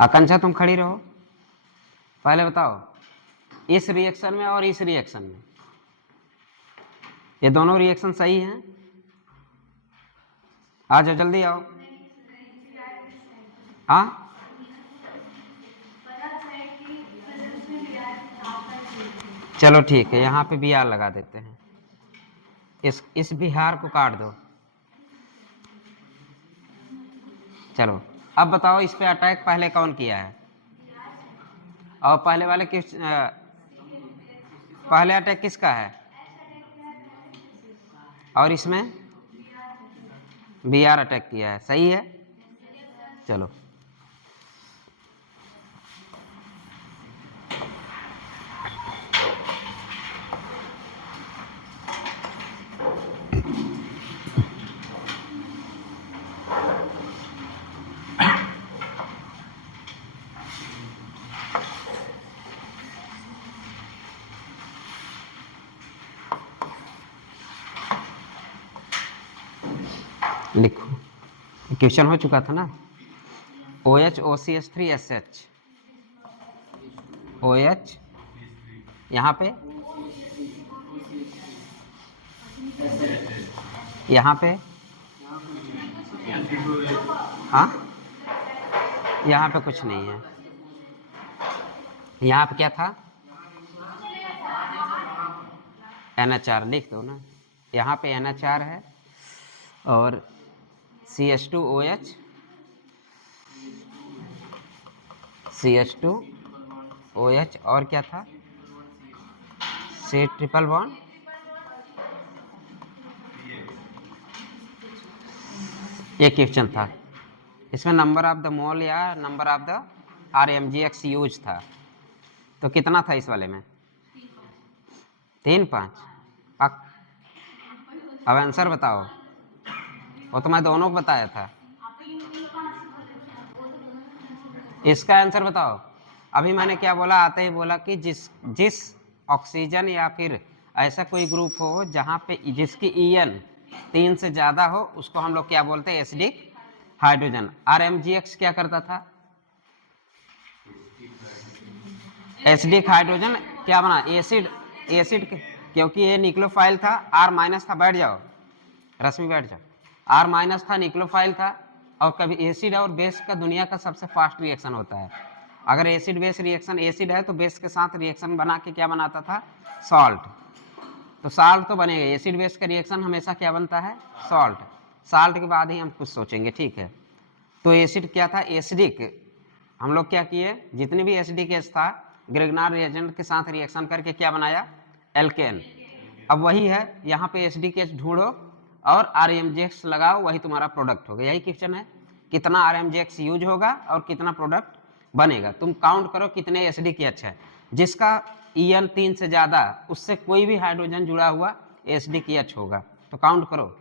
आकांक्षा तुम खड़ी रहो, पहले बताओ इस रिएक्शन में और इस रिएक्शन में ये दोनों रिएक्शन सही हैं? आ जाओ जल्दी आओ। हाँ चलो ठीक है, यहाँ पे बी आर लगा देते हैं। इस बिहार को काट दो। चलो अब बताओ इस पे अटैक पहले कौन किया है? और पहले वाले किस पहले अटैक किसका है? और इसमें बी आर अटैक किया है, सही है। चलो लिखो, क्वेश्चन हो चुका था ना। OH OCH3SH, OH यहाँ पे, यहाँ पे, हाँ यहाँ पे कुछ नहीं है। यहाँ पे क्या था? NH4 लिख दो ना, यहाँ पे NH4 है और CH2OH, CH2OH और क्या था? C ट्रिपल बॉन्ड, ये क्वेश्चन था। इसमें नंबर ऑफ द मोल या number of the RMGX use था, तो कितना था इस वाले में? 3 5। अब आंसर बताओ। वो तो मैं दोनों को बताया था। इसका आंसर बताओ। अभी मैंने क्या बोला? आते ही बोला कि जिस ऑक्सीजन या फिर ऐसा कोई ग्रुप हो जहाँ पे जिसकी EN 3 से ज़्यादा हो, उसको हम लोग क्या बोलते हैं? Acidic hydrogen. RMGX क्या करता था? एसिडिक हाइड्रोजन क्या बना? एसिड क्योंकि ये निक्लोफाइल था, R- था, बैठ जाओ रश्मि बैठ जाओ, R- था, निक्लोफाइल था। और कभी एसिड और बेस का दुनिया का सबसे फास्ट रिएक्शन होता है। अगर एसिड बेस रिएक्शन, एसिड है तो बेस के साथ रिएक्शन बना के क्या बनाता था? सॉल्ट। तो सॉल्ट तो बनेगा, एसिड बेस का रिएक्शन हमेशा क्या बनता है? सॉल्ट। सॉल्ट के बाद ही हम कुछ सोचेंगे, ठीक है। तो एसिड क्या था? एसिडिक। हम लोग क्या किए? जितनी भी एसिडिक एस था, ग्रेगनार रिएजेंट के साथ रिएक्शन करके क्या बनाया? एल्केन। अब वही है, यहाँ पे एसिडिक एस ढूंढो और RMGX लगाओ, वही तुम्हारा प्रोडक्ट होगा। यही क्वेश्चन है, कितना RMGX यूज होगा और कितना प्रोडक्ट बनेगा। तुम काउंट करो कितने एसिडिक एच है। जिसका EN 3 से ज़्यादा, उससे कोई भी हाइड्रोजन जुड़ा हुआ एसिडिक एच होगा। तो काउंट करो।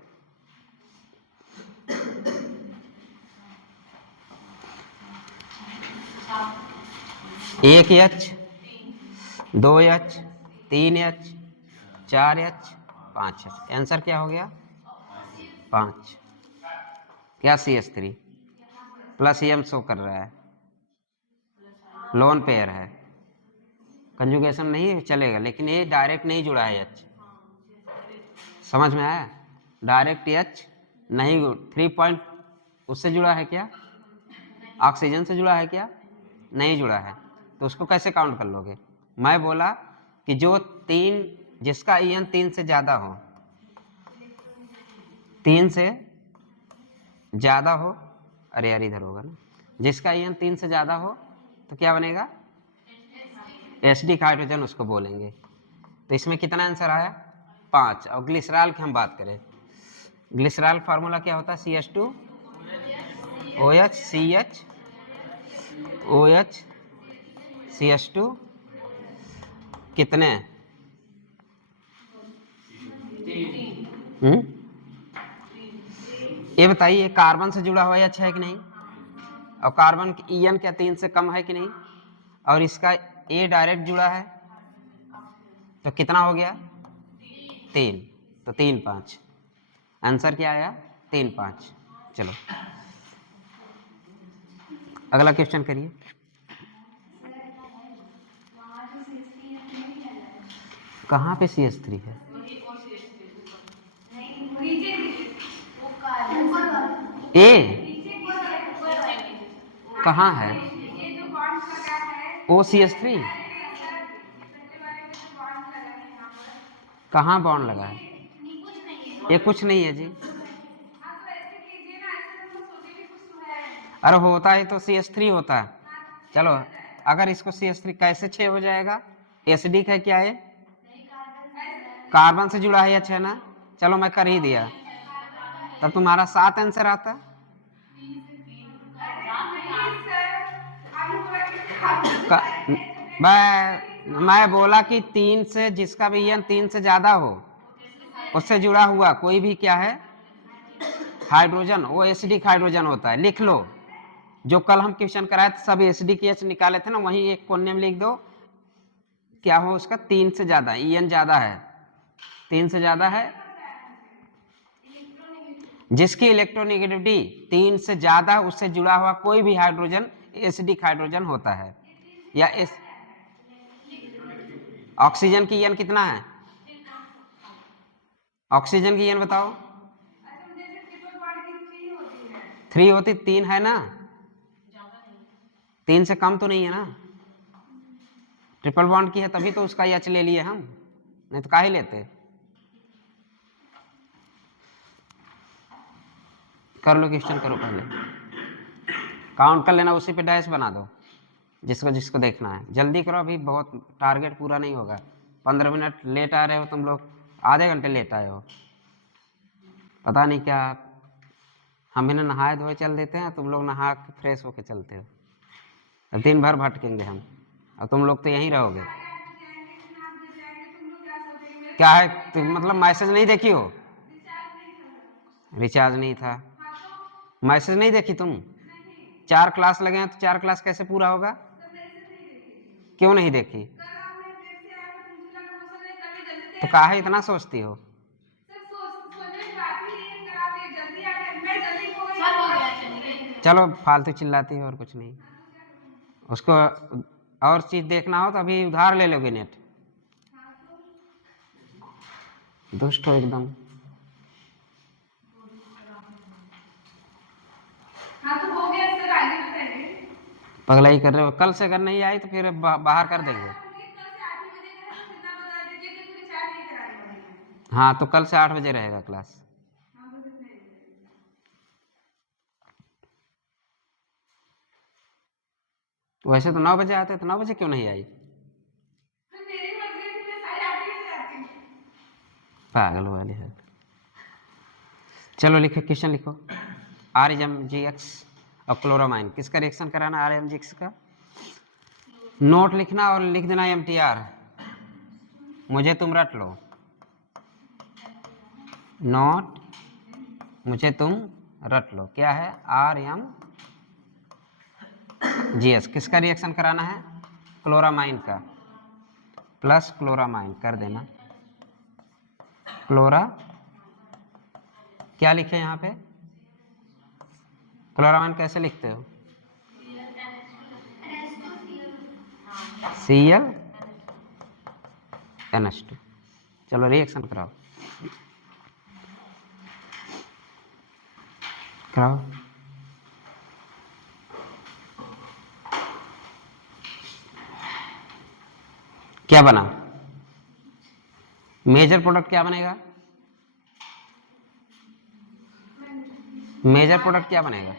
एक H, 2 H, 3 H, 4 H, 5 H। Answer क्या हो गया? 5। क्या CH3 प्लस EM शो कर रहा है, लोन पेयर है, कंजुगेशन नहीं चलेगा, लेकिन ये डायरेक्ट नहीं जुड़ा है H। समझ में आया? डायरेक्ट H नहीं, 3 पॉइंट उससे जुड़ा है क्या? ऑक्सीजन से जुड़ा है क्या? नहीं जुड़ा है, तो उसको कैसे काउंट कर लोगे? मैं बोला कि जो 3, जिसका EN 3 से ज़्यादा हो, 3 से ज़्यादा हो, अरे यार इधर होगा ना, जिसका EN 3 से ज़्यादा हो तो क्या बनेगा? एसिडिक हाइड्रोजन उसको बोलेंगे। तो इसमें कितना आंसर आया? 5। और ग्लिसरॉल की हम बात करें, ग्लिसरॉल फार्मूला क्या होता है? CH2OH CH CH2 कितने? ये बताइए, कार्बन से जुड़ा हुआ H है कि नहीं? और कार्बन की EN क्या 3 से कम है कि नहीं? और इसका ए डायरेक्ट जुड़ा है, तो कितना हो गया 3, तो 3 5। आंसर क्या आया 3 5। चलो अगला क्वेश्चन करिए। कहाँ पे CH3 है? ए कहाँ है? OCH3 कहाँ बॉन्ड लगा है? ये कुछ नहीं है जी। अरे होता है तो CH3 होता है। चलो अगर इसको CH3 कैसे 6 हो जाएगा? एसिडिक है क्या है? कार्बन से जुड़ा है या 6 ना? चलो मैं कर ही दिया, तब तुम्हारा 7 आंसर आता। मैं बोला कि 3 से जिसका भी EN 3 से ज्यादा हो उससे जुड़ा हुआ कोई भी क्या है हाइड्रोजन, वो एसिडिक हाइड्रोजन होता है। लिख लो, जो कल हम क्वेश्चन कराए थे सब एसिडिक H निकाले थे ना, वहीं एक कोने में लिख दो क्या हो उसका 3 से ज्यादा, EN ज्यादा है, 3 से ज्यादा है। जिसकी इलेक्ट्रोनेगेटिविटी 3 से ज्यादा उससे जुड़ा हुआ कोई भी हाइड्रोजन एसिडिक हाइड्रोजन होता है। या इस ऑक्सीजन की EN कितना है? ऑक्सीजन की EN बताओ। 3 होती, 3 है ना, 3 से कम तो नहीं है ना। ट्रिपल बॉन्ड की है तभी तो उसका H ले लिए हम, नहीं तो काहे लेते। कर लो क्वेश्चन, करो पहले काउंट कर लेना, उसी पे डैश बना दो जिसको जिसको देखना है। जल्दी करो, अभी बहुत टारगेट पूरा नहीं होगा। 15 मिनट लेट आ रहे हो तुम लोग, आधे घंटे लेट आए हो, पता नहीं क्या। हम भी नहाए धोए चल देते हैं, तुम लोग नहा के फ्रेश होके चलते हो। दिन भर भटकेंगे हम, और तुम लोग तो यहीं रहोगे। क्या है तुम मतलब मैसेज नहीं देखी हो? रिचार्ज नहीं था, मैसेज नहीं देखी तुम? 4 क्लास लगे हैं तो 4 क्लास कैसे पूरा होगा? क्यों नहीं देखी? तो काहे इतना सोचती हो? चलो फालतू चिल्लाती हो और कुछ नहीं। उसको और चीज देखना हो तो अभी उधार ले लोगे नेट। दुष्ट हो एकदम। पगलाई कर रहे हो। कल से अगर नहीं आई तो फिर बाहर कर देंगे। हाँ तो कल से 8 बजे रहेगा क्लास। वैसे तो 9 बजे आते, तो 9 बजे क्यों नहीं आई? पागल वाली है। चलो लिखो, क्वेश्चन लिखो। RMGX और क्लोरामाइन किसका रिएक्शन कराना? RMGX का। नोट लिखना और लिख देना MTR, मुझे तुम रट लो। नोट मुझे तुम रट लो। क्या है? RMGS किसका रिएक्शन कराना है? क्लोरामाइन का, प्लस क्लोरामाइन कर देना। क्लोरा क्या लिखे यहाँ पे? क्लोरामाइन कैसे लिखते हो? ClNH2। चलो रिएक्शन कराओ, कराओ। क्या बना? मेजर प्रोडक्ट क्या बनेगा? मेजर प्रोडक्ट क्या बनेगा?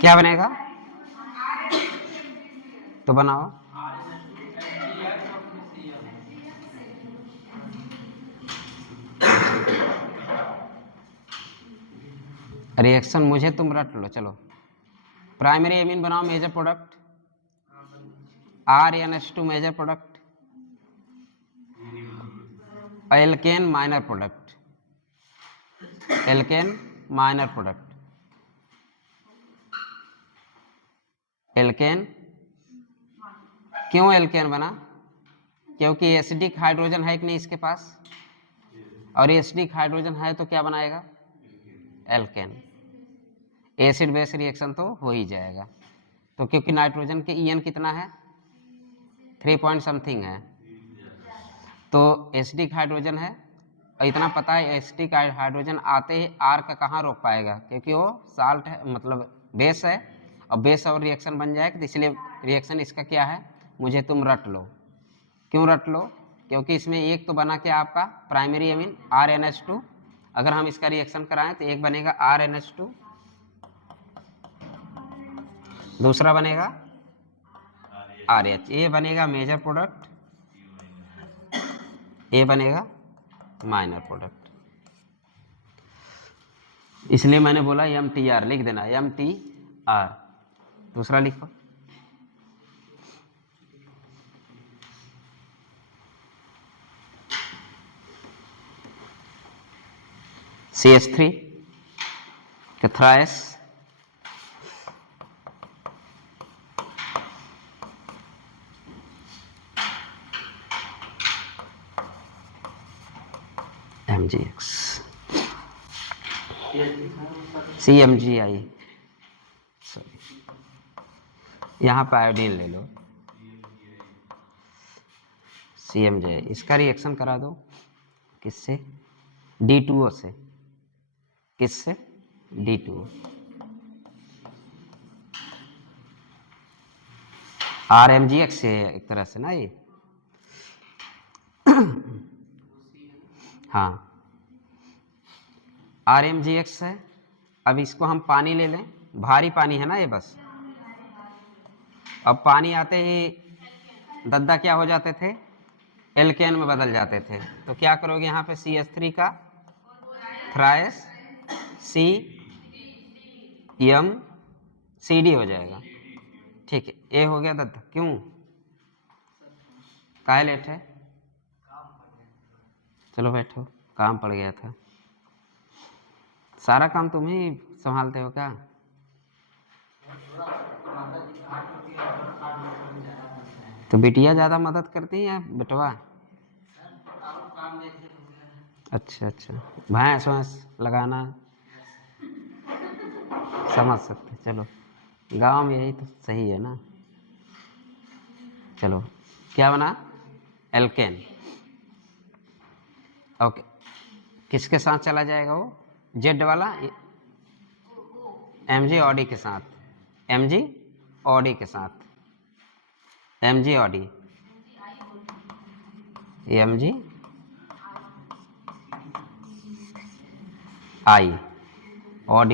क्या बनेगा? तो बनाओ। रिएक्शन मुझे तुम रट लो। चलो प्राइमरी एमीन बनाओ, major product RnH2 major product, alkene minor product, alkene minor product, alkene. क्यों एल्केन बना? क्योंकि एसिडिक हाइड्रोजन है कि नहीं इसके पास, और एसिडिक हाइड्रोजन है तो क्या बनाएगा? एल्केन। एसिड बेस रिएक्शन तो हो ही जाएगा। तो क्योंकि नाइट्रोजन के EN कितना है? 3 पॉइंट समथिंग है, तो एसिडिक हाइड्रोजन है, और इतना पता है एसिडिक हाइड्रोजन आते ही R का कहाँ रोक पाएगा, क्योंकि वो साल्ट है, मतलब बेस है, और बेस और रिएक्शन बन जाएगा, तो इसलिए रिएक्शन इसका क्या है, मुझे तुम रट लो। क्यों रट लो? क्योंकि इसमें एक तो बना क्या आपका प्राइमरी अमीन RnH2, अगर हम इसका रिएक्शन कराएं तो एक बनेगा RnH2, दूसरा बनेगा RH, ये बनेगा मेजर प्रोडक्ट, ये बनेगा माइनर प्रोडक्ट। इसलिए मैंने बोला MTR लिख देना, MTR। दूसरा लिखो, CH3 thrice MgX, CMgI, sorry यहाँ पर आयोडीन ले लो, CMgI। इसका रिएक्शन करा दो किससे? D2O से। किससे? D2O। RMgX से एक तरह से ना ये, हाँ RMgX है। अब इसको हम पानी ले लें, भारी पानी है ना ये बस। अब पानी आते ही दद्दा क्या हो जाते थे? एल्केन में बदल जाते थे। तो क्या करोगे यहाँ पे CH3 का थ्राइस CMCD हो जाएगा। ठीक है, ये हो गया दद्दा। क्यों काहे लेट है? चलो बैठो, काम पड़ गया था। सारा काम तुम ही संभालते हो क्या? तो बिटिया ज़्यादा मदद करती है या बेटवा? अच्छा अच्छा, भैंस वैंस लगाना समझ सकते, चलो गांव में यही तो सही है ना। चलो क्या बना? एल्केन। ओके, किसके साथ चला जाएगा वो? जेड वाला MgOD के साथ, MgOD के साथ, MgOD, MgI OD।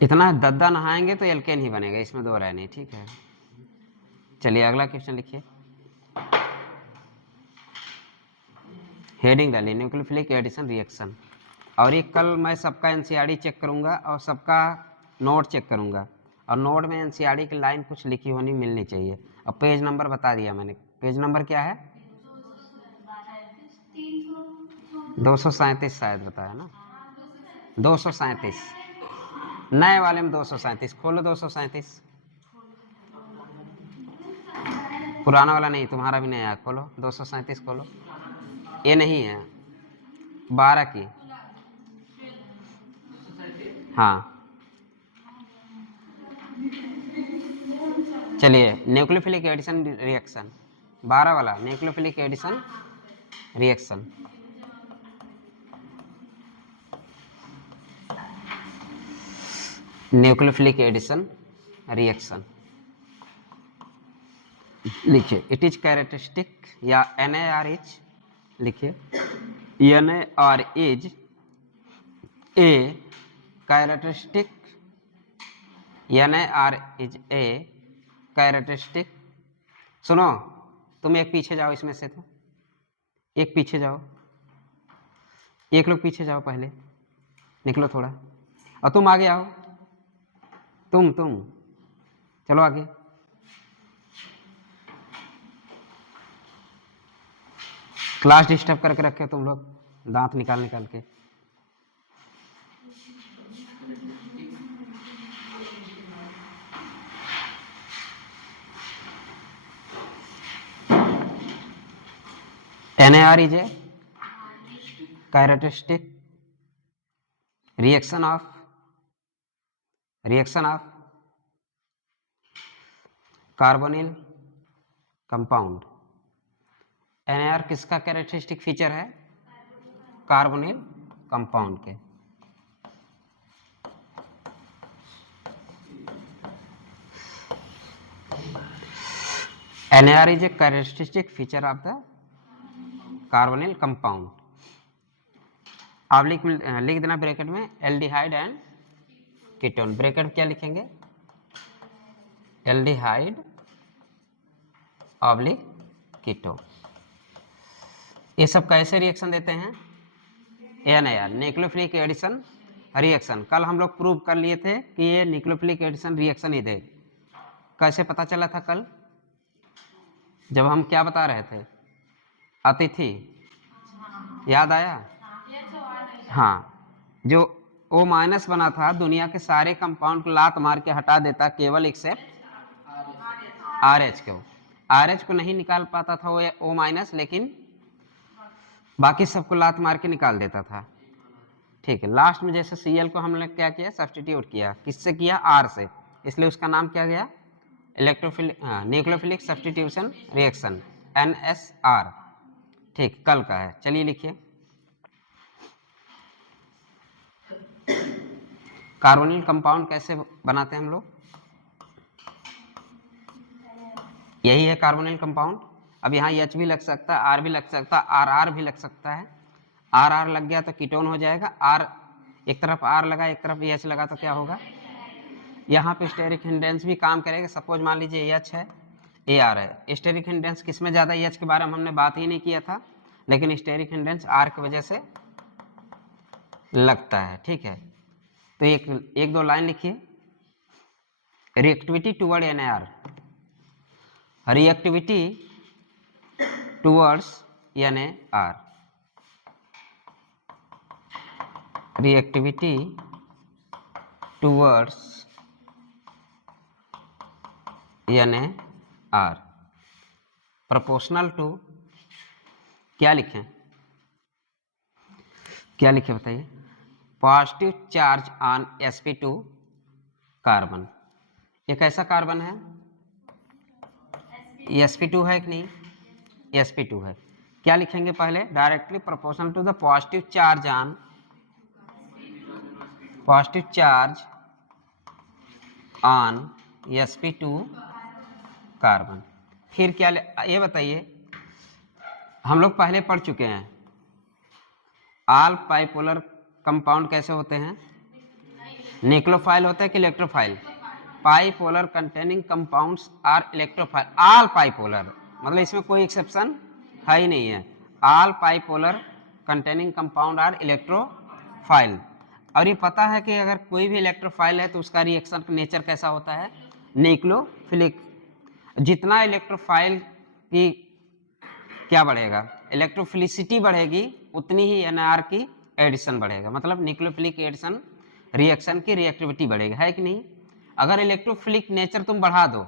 इतना दद्दा नहाएंगे तो एल्केन ही बनेगा, इसमें दो राय नहीं। ठीक है, चलिए अगला क्वेश्चन लिखिए। हेडिंग डालिए न्यूक्लियोफिलिक एडिशन रिएक्शन। और ये कल मैं सबका NCERT चेक करूंगा और सबका नोट चेक करूंगा, और नोट में NCERT की लाइन कुछ लिखी होनी मिलनी चाहिए। अब पेज नंबर बता दिया मैंने, पेज नंबर क्या है? 237 शायद बताया ना, 237। नए वाले में 237, खोलो 237। पुराना वाला नहीं, तुम्हारा भी नया है, खोलो 237 खोलो। ये नहीं है 12 की, हाँ। चलिए न्यूक्लियोफिलिक एडिशन रिएक्शन, 12 वाला nucleophilic addition reaction. Nucleophilic addition reaction लिखिए। इट इज कैरेक्टरिस्टिक, या NAR इज लिखिए, NAR is a characteristic, NAR is a characteristic. सुनो, तुम एक पीछे जाओ इसमें से, तो एक पीछे जाओ, एक लोग पीछे जाओ, पहले निकलो थोड़ा, और तुम आगे आओ, तुम चलो आगे। क्लास डिस्टर्ब करके रखे तुम लोग, दांत निकाल के। NAR is a characteristic reaction of carbonyl compound। NAR किसका कैरेक्टरिस्टिक फीचर है? कार्बोनिल कंपाउंड के। NAR is a characteristic feature of the carbonyl compound। आप लिख देना ब्रैकेट में एल्डिहाइड एंड कीटोन। ब्रैकेट में क्या लिखेंगे? Aldehyde oblique ketone. ये सब कैसे रिएक्शन देते हैं? NAR nucleophilic addition reaction. कल हम लोग प्रूव कर लिए थे कि ये न्यूक्लियोफिलिक एडिशन रिएक्शन ही दे। कैसे पता चला था कल? जब हम क्या बता रहे थे? अतिथि, याद आया? हाँ, जो O माइनस बना था दुनिया के सारे कंपाउंड को लात मार के हटा देता, केवल एक्सेप्ट RH को। RH को नहीं निकाल पाता था वो O माइनस, लेकिन बाकी सबको लात मार के निकाल देता था। ठीक है, लास्ट में जैसे Cl को हमने क्या किया? सब्स्टिट्यूट किया। किससे किया? R से, इसलिए उसका नाम क्या गया? Nucleophilic substitution reaction, NSR। ठीक, कल का है। चलिए लिखिए। कार्बोनिल कंपाउंड कैसे बनाते हैं हम लोग? यही है कार्बोनिल कंपाउंड। अब यहाँ H भी लग सकता है, R भी लग सकता है, RR भी लग सकता है। RR लग गया तो कीटोन हो जाएगा। R एक तरफ R लगा, एक तरफ H लगा तो क्या होगा? यहाँ पे स्टेरिक हिंड्रेंस भी काम करेगा। सपोज मान लीजिए H है, AR है। स्टेरिक हिंड्रेंस किस में ज़्यादा? H के बारे में हमने बात ही नहीं किया था, लेकिन स्टेरिक हिंड्रेंस R की वजह से लगता है। ठीक है, तो एक दो लाइन लिखिए। Reactivity toward NAR, reactivity towards NAR, reactivity towards NAR proportional to, क्या लिखें? क्या लिखे बताइए? Positive charge on sp2 carbon. ये कैसा कार्बन है? sp2 है कि नहीं? sp2 है। क्या लिखेंगे पहले? Directly proportional to the positive charge on sp2 carbon. फिर क्या ये बताइए, हम लोग पहले पढ़ चुके हैं ऑल बाइपोलर कंपाउंड कैसे होते हैं? न्यूक्लियोफाइल होते हैं कि electrophile? Bipolar containing compounds are electrophile. All bipolar मतलब इसमें कोई एक्सेप्शन है ही नहीं है। All bipolar containing compound are electrophile. और ये पता है कि अगर कोई भी इलेक्ट्रोफाइल है तो उसका रिएक्शन का नेचर कैसा होता है? न्यूक्लियोफिलिक। जितना इलेक्ट्रोफाइल की क्या बढ़ेगा? इलेक्ट्रोफिलिसिटी बढ़ेगी, उतनी ही NAR की एडिशन बढ़ेगा। मतलब न्यूक्लियोफिलिक एडिशन रिएक्शन की रिएक्टिविटी बढ़ेगी, है कि नहीं? अगर इलेक्ट्रोफिलिक नेचर तुम बढ़ा दो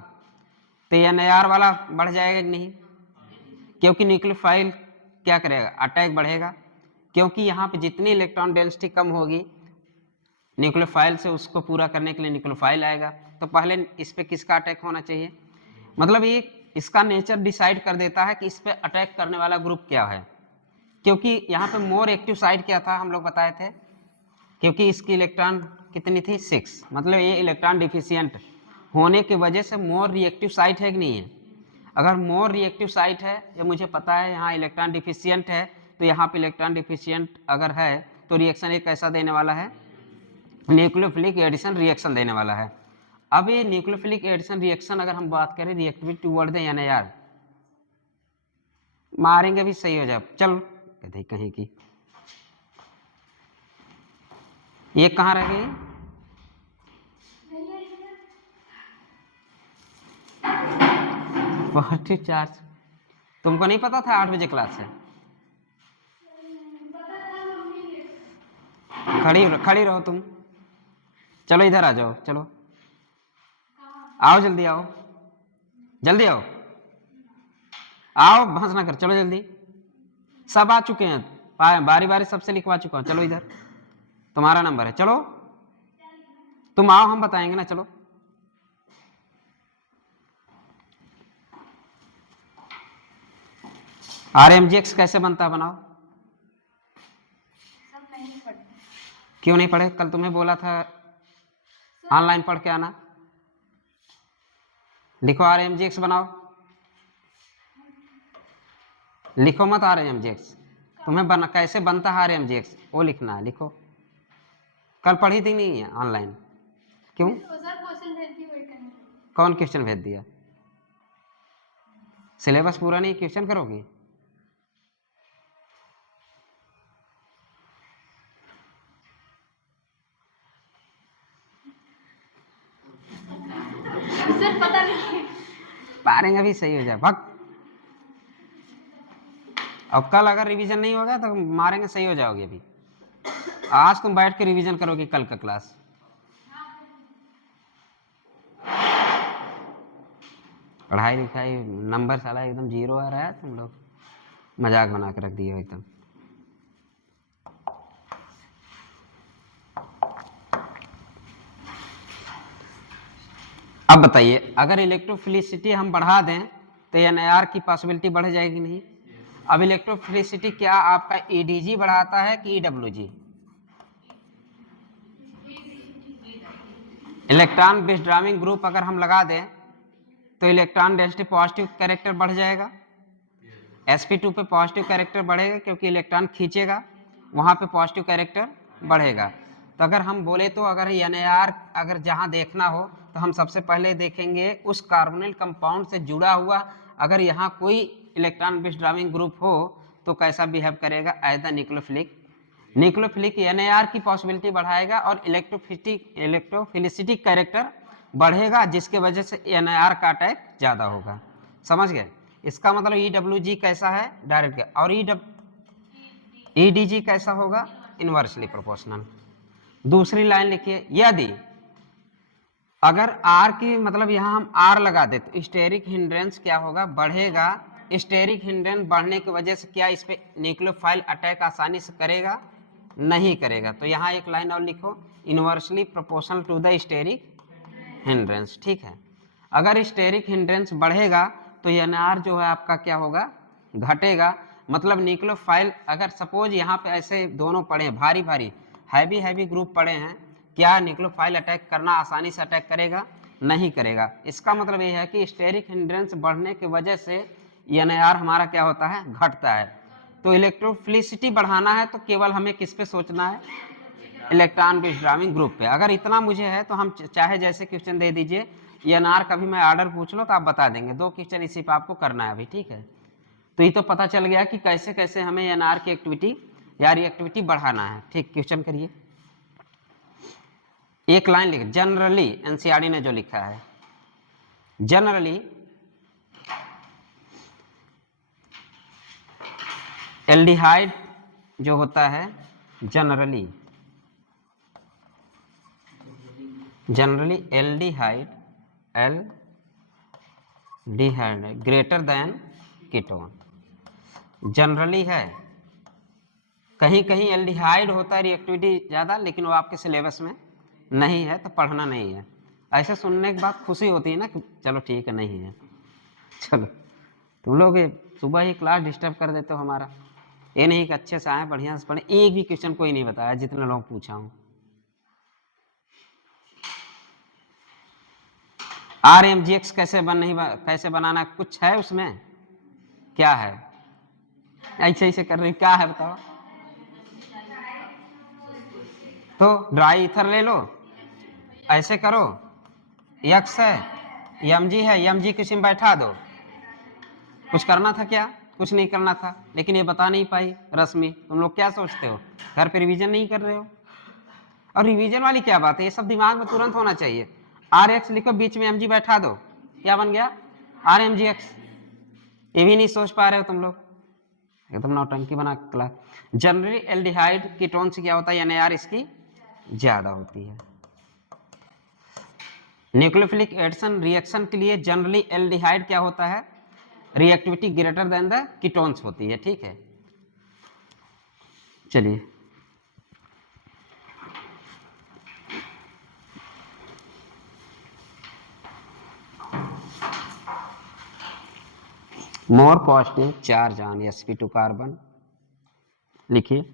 तो NAR वाला बढ़ जाएगा कि नहीं? क्योंकि न्यूक्लियोफाइल क्या करेगा? अटैक बढ़ेगा, क्योंकि यहाँ पे जितनी इलेक्ट्रॉन डेंसिटी कम होगी न्यूक्लियोफाइल से, उसको पूरा करने के लिए न्यूक्लियोफाइल आएगा। तो पहले इस पे किसका अटैक होना चाहिए? मतलब ये इसका नेचर डिसाइड कर देता है कि इस पे अटैक करने वाला ग्रुप क्या है। क्योंकि यहाँ पे मोर एक्टिव साइड क्या था, हम लोग बताए थे, क्योंकि इसकी इलेक्ट्रॉन कितनी थी? 6। मतलब ये इलेक्ट्रॉन डिफिशियंट होने की वजह से मोर रिएक्टिव साइट है कि नहीं है? अगर मोर रिएक्टिव साइट है, ये मुझे पता है यहाँ इलेक्ट्रॉन डिफिशियंट है, तो यहाँ पे इलेक्ट्रॉन डिफिशियंट अगर है तो रिएक्शन एक कैसा देने वाला है? न्यूक्लियोफिलिक एडिशन रिएक्शन देने वाला है। अब ये न्यूक्लियोफिलिक एडिशन रिएक्शन अगर हम बात करें रिएक्टिविटी टुवर्ड द NAR, मारेंगे भी सही हो जाए। चल कहते कहीं की ये कहाँ रह गई? पॉजिटिव चार्ज तुमको नहीं पता था 8 बजे क्लास है? खड़ी रहो तुम। चलो इधर आ जाओ, चलो आओ, जल्दी आओ, जल्दी आओ, आओ बहस ना कर, चलो जल्दी। सब आ चुके हैं, बारी बारी सबसे लिखवा चुका हूं। चलो इधर, तुम्हारा नंबर है, चलो तुम आओ, हम बताएंगे ना। चलो RMGX कैसे बनता है बनाओ। क्यों नहीं पढ़े? कल तुम्हें बोला था ऑनलाइन पढ़ के आना। लिखो RMGX बनाओ, लिखो मत RMGX। तुम्हें कैसे बनता है RMGX वो लिखना है, लिखो। कल पढ़ी थी नहीं है ऑनलाइन? क्यों? कौन क्वेश्चन भेज दिया? सिलेबस पूरा नहीं, क्वेश्चन करोगी? सर पता नहीं, पारेंगे अभी सही हो जाए भग। अब कल अगर रिवीजन नहीं होगा तो मारेंगे, सही हो जाओगे। अभी आज तुम बैठ के रिवीजन करोगे कल का क्लास। पढ़ाई लिखाई नंबर साला एकदम 0 आ रहा है, तुम लोग मजाक बना के रख दिए हो एकदम। अब बताइए, अगर इलेक्ट्रोफिलिसिटी हम बढ़ा दें तो NIR की पॉसिबिलिटी बढ़ जाएगी नहीं? अब इलेक्ट्रोफिलिसिटी क्या आपका EDG बढ़ाता है कि EWG? इलेक्ट्रॉन विथड्रॉइंग ग्रुप अगर हम लगा दें तो इलेक्ट्रॉन डेंसिटी पॉजिटिव कैरेक्टर बढ़ जाएगा। sp2 पे पॉजिटिव कैरेक्टर बढ़ेगा क्योंकि इलेक्ट्रॉन खींचेगा, वहां पे पॉजिटिव कैरेक्टर बढ़ेगा। तो अगर हम बोले तो अगर NIR अगर जहां देखना हो तो हम सबसे पहले देखेंगे उस कार्बोनिल कंपाउंड से जुड़ा हुआ अगर यहाँ कोई इलेक्ट्रॉन विथड्रॉइंग ग्रुप हो तो कैसा बिहेव करेगा as the nucleophilic. Nucleophilic NIR की पॉसिबिलिटी बढ़ाएगा और इलेक्ट्रोफिलिसिटी कैरेक्टर बढ़ेगा, जिसके वजह से NIR का अटैक ज़्यादा होगा। समझ गए? इसका मतलब EWG कैसा है? डायरेक्ट। और EDG कैसा होगा? Inversely proportional. दूसरी लाइन लिखिए, यदि अगर R की मतलब यहाँ हम R लगा दे तो स्टेरिक हिंड्रेंस क्या होगा? बढ़ेगा। स्टेरिक हिंड्रेंस बढ़ने की वजह से क्या इस पे न्यूक्लियोफाइल अटैक आसानी से करेगा? नहीं करेगा। तो यहाँ एक लाइन और लिखो, inversely proportional to the steric hindrance. ठीक है, अगर स्टेरिक हिंड्रेंस बढ़ेगा तो NIR जो है आपका क्या होगा? घटेगा। मतलब न्यूक्लियोफाइल अगर सपोज यहाँ पे ऐसे दोनों पड़े हैं, भारी भारी हैवी ग्रुप पड़े हैं, क्या न्यूक्लियोफाइल अटैक करना आसानी से अटैक करेगा? नहीं करेगा। इसका मतलब ये है कि स्टेरिक हिंड्रेंस बढ़ने की वजह से NIR हमारा क्या होता है? घटता है। तो इलेक्ट्रोफिलिसिटी बढ़ाना है तो केवल हमें किस पे सोचना है? इलेक्ट्रॉन विथड्रॉइंग ग्रुप पे। अगर इतना मुझे है तो हम चाहे जैसे क्वेश्चन दे दीजिए, NR का भी मैं ऑर्डर पूछ लो तो आप बता देंगे। 2 क्वेश्चन इसी पे आपको करना है अभी। ठीक है, तो ये तो पता चल गया कि कैसे कैसे हमें NR की एक्टिविटी या रिएक्टिविटी बढ़ाना है। ठीक, क्वेश्चन करिए। एक लाइन लिख, जनरली NCERT ने जो लिखा है, जनरली एल्डिहाइड जो होता है, generally aldehyde greater than ketone. Generally है, कहीं कहीं एल्डिहाइड होता है रिएक्टिविटी ज़्यादा, लेकिन वो आपके सिलेबस में नहीं है तो पढ़ना नहीं है। ऐसे सुनने के बाद खुशी होती है ना कि चलो ठीक है, नहीं है। चलो, तुम लोग सुबह ही क्लास डिस्टर्ब कर देते हो हमारा। ये नहीं कि अच्छे से आए, बढ़िया से पढ़े। एक भी क्वेश्चन कोई नहीं बताया जितने लोग पूछा हूँ। RMGX कैसे बनाना, कुछ है उसमें? क्या है? ऐसे कर रही, क्या है बताओ? तो ड्राई ईथर ले लो, ऐसे करो, X है, Mg है, Mg किसी में बैठा दो। कुछ करना था क्या? कुछ नहीं करना था, लेकिन ये बता नहीं पाई रश्मि। तुम लोग क्या सोचते हो, घर पे रिवीजन नहीं कर रहे हो? और रिवीजन वाली क्या बात है, ये सब दिमाग में तुरंत होना चाहिए। RX लिखो, बीच में Mg बैठा दो, क्या बन गया? RMGX। ये भी नहीं सोच पा रहे हो तुम लोग, एकदम नौटंकी बना क्लास। जनरली एल्डिहाइड कीटोन से क्या होता है, NAR इसकी ज्यादा होती है। न्यूक्लियोफिलिक एडिशन रिएक्शन के लिए जनरली एल्डिहाइड क्या होता है, reactivity greater than the ketones होती है, ठीक है। चलिए more positive charge on sp2 carbon, लिखिए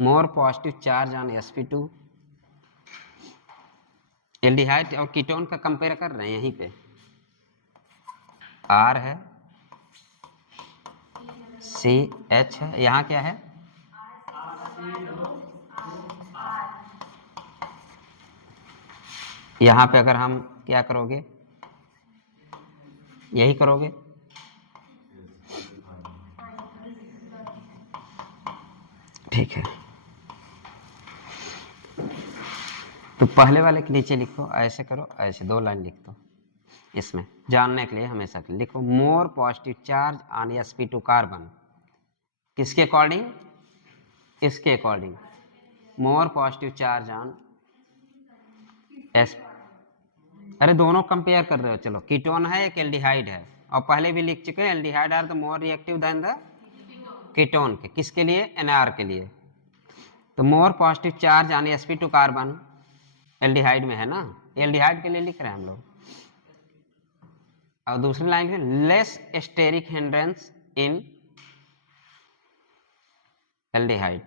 more positive charge on sp2। Aldehyde और कीटोन का कंपेयर कर रहे हैं, यहीं पे R है, CH है, यहाँ क्या है, यहाँ पे अगर हम क्या करोगे, यही करोगे, ठीक है। तो पहले वाले के नीचे लिखो, ऐसे करो, ऐसे 2 लाइन लिख दो, इसमें जानने के लिए हमेशा लिखो मोर positive charge on sp2 carbon, किसके अकॉर्डिंग, इसके according, more positive charge on अरे दोनों कंपेयर कर रहे हो, चलो कीटोन है एक एल्डिहाइड है, और पहले भी लिख चुके हैं aldehyde are the more reactive than the ketone के, किसके लिए, NAR के लिए। तो more positive charge on sp2 carbon aldehyde में है ना, एल्डिहाइड के लिए लिख रहे हैं हम लोग। और दूसरी लाइन में less steric hindrance in aldehyde,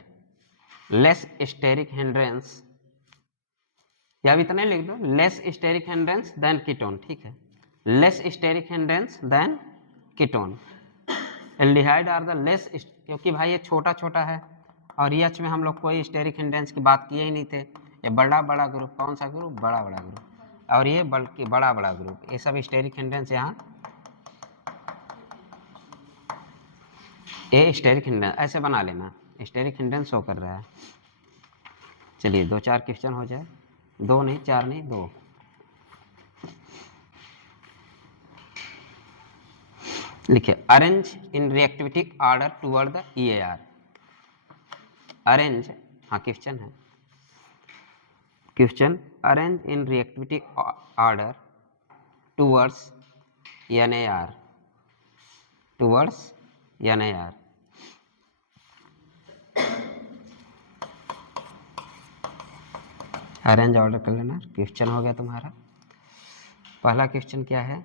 less steric hindrance, या इतना लिख दो, less steric hindrance than ketone, ठीक है, less steric hindrance than ketone. Aldehyde are the less, क्योंकि भाई ये छोटा छोटा है, और EH में हम लोग कोई स्टेरिक हिंड्रेंस की बात किए ही नहीं थे। ये बड़ा बड़ा ग्रुप, कौन सा ग्रुप, बड़ा बड़ा ग्रुप, और ये बल्कि बड़ा बड़ा ग्रुप, ये सब स्टेरिक हिंड्रेंस यहाँ, ये स्टेरिक हिंड्रेंस ऐसे बना लेना, स्टेरिक हिंड्रेंस शो कर रहा है। चलिए 2-4 क्वेश्चन हो जाए, 2 नहीं 4 नहीं 2। लिखिए arrange in reactivity order toward the EAR, arrange, हाँ क्वेश्चन है, question arrange in reactivity order towards NAR, towards NAR। Arrange order कर लेना, क्वेश्चन हो गया तुम्हारा। पहला क्वेश्चन क्या है,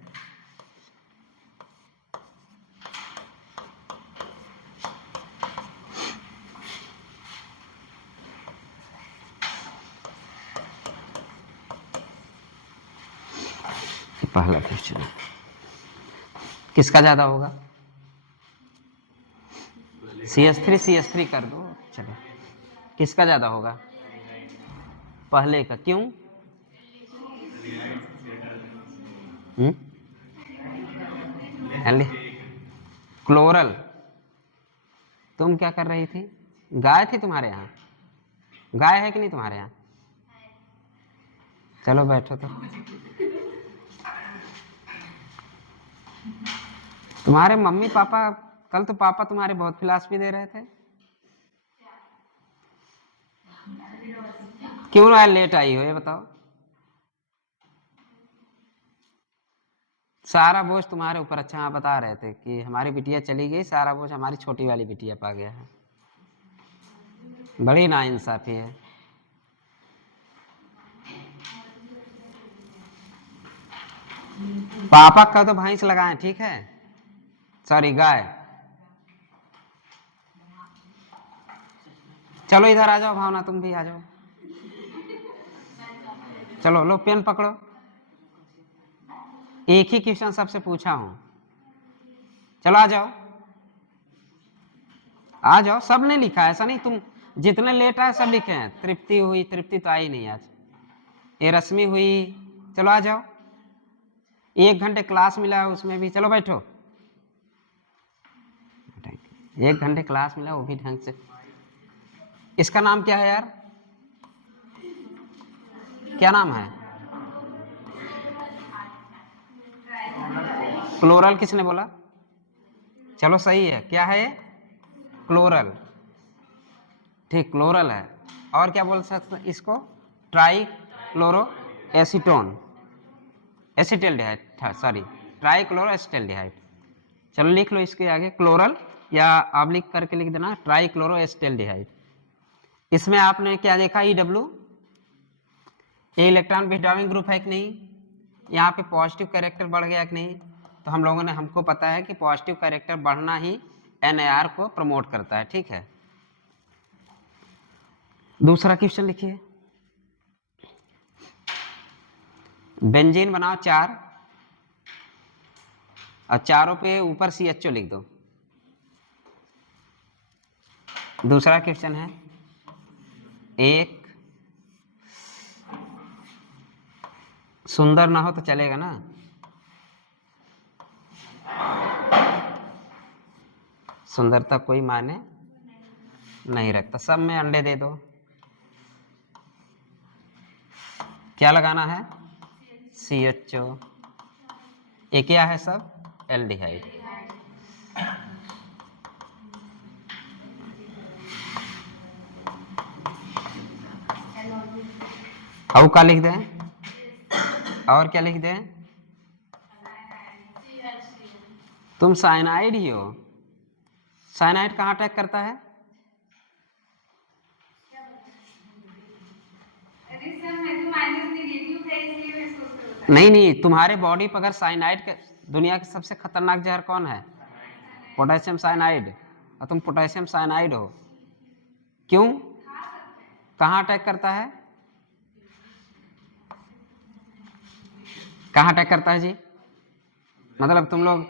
पहला क्वेश्चन किसका ज्यादा होगा, CH3 कर दो, चलो किसका ज्यादा होगा, पहले का, क्यों, क्लोरल, तुम क्या कर रही थी, गाय थी तुम्हारे यहाँ, गाय है कि नहीं तुम्हारे यहाँ, चलो बैठो। तो तुम्हारे मम्मी पापा, कल तो पापा तुम्हारे बहुत फिलॉसफी दे रहे थे, क्यों ना लेट आई हो ये बताओ, सारा बोझ तुम्हारे ऊपर। अच्छा हाँ, बता रहे थे कि हमारी बिटिया चली गई, सारा बोझ हमारी छोटी वाली बिटिया पा गया है, बड़ी नाइंसाफी है। पापा का तो भैंस लगाए, ठीक है, सॉरी गाय। चलो इधर आ जाओ भावना, तुम भी आ जाओ, चलो लो पेन पकड़ो, एक ही क्वेश्चन सबसे पूछा हूं, चलो आ जाओ, आ जाओ, सब ने लिखा है, ऐसा नहीं तुम जितने लेट आए सब लिखे हैं। तृप्ति हुई, तृप्ति तो आई नहीं आज, ये रश्मि हुई, चलो आ जाओ, 1 घंटे क्लास मिला है उसमें भी, चलो बैठो, 1 घंटे क्लास मिला वो भी ढंग से। इसका नाम क्या है यार, क्या नाम है, क्लोरल किसने बोला, चलो सही है, क्या है ये? क्लोरल, ठीक, क्लोरल है। और क्या बोल सकते हैं इसको? Try chloro acetone, acetaldehyde, sorry, try chloro acetaldehyde. चलो लिख लो इसके आगे क्लोरल, या आप लिख करके लिख देना ट्राई क्लोरो एसिटल्डिहाइड। इसमें आपने क्या देखा? EW, ये इलेक्ट्रॉन विड्रॉइंग ग्रुप है कि नहीं? यहाँ पे पॉजिटिव कैरेक्टर बढ़ गया कि नहीं? तो हम लोगों ने, हमको पता है कि पॉजिटिव कैरेक्टर बढ़ना ही NAR को प्रमोट करता है, ठीक है। दूसरा क्वेश्चन लिखिए, बेंजीन बनाओ 4 और चारों पे ऊपर CHO लिख दो। दूसरा क्वेश्चन है, एक सुंदर ना हो तो चलेगा ना? सुंदरता कोई मायने नहीं रखता, सब में अंडे दे दो। क्या लगाना है? CHO। ये क्या है सब? एल्डिहाइड। और क्या लिख दें? और क्या लिख दें? तुम साइनाइड ही हो। साइनाइड कहाँ अटैक करता है? नहीं नहीं, तुम्हारे बॉडी पर अगर साइनाइड के, दुनिया के सबसे खतरनाक जहर कौन है? Potassium cyanide. और तुम पोटेशियम साइनाइड हो। क्यों? कहाँ अटैक करता है? कहाँ अटैक करता है जी? मतलब तुम लोग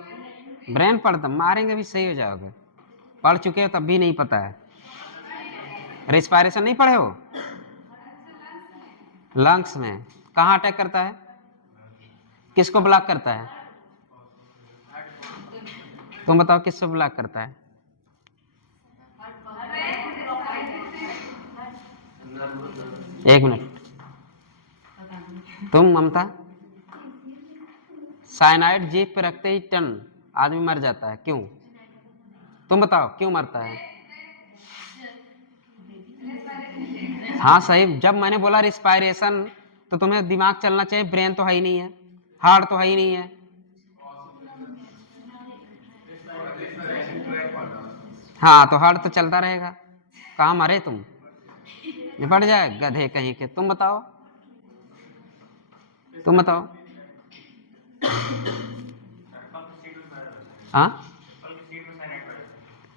ब्रेन पढ़, मारेंगे भी सही हो जाओगे। पढ़ चुके हो तब भी नहीं पता है। रेस्पिरेशन नहीं पढ़े हो? लंग्स में कहाँ अटैक करता है? किसको ब्लॉक करता है? तुम बताओ किसको ब्लॉक करता है? एक मिनट, तुम ममता, साइनाइड जीभ पे रखते ही टन आदमी मर जाता है, क्यों? तुम बताओ क्यों मरता है? हाँ सही, जब मैंने बोला रिस्पायरेशन तो तुम्हें दिमाग चलना चाहिए, ब्रेन तो है ही नहीं है, हार्ट तो है ही नहीं है। हाँ तो हार्ट तो चलता रहेगा, कहाँ मरे तुम? निपट जाए गधे कहीं के। तुम बताओ, तुम बताओ। हाँ,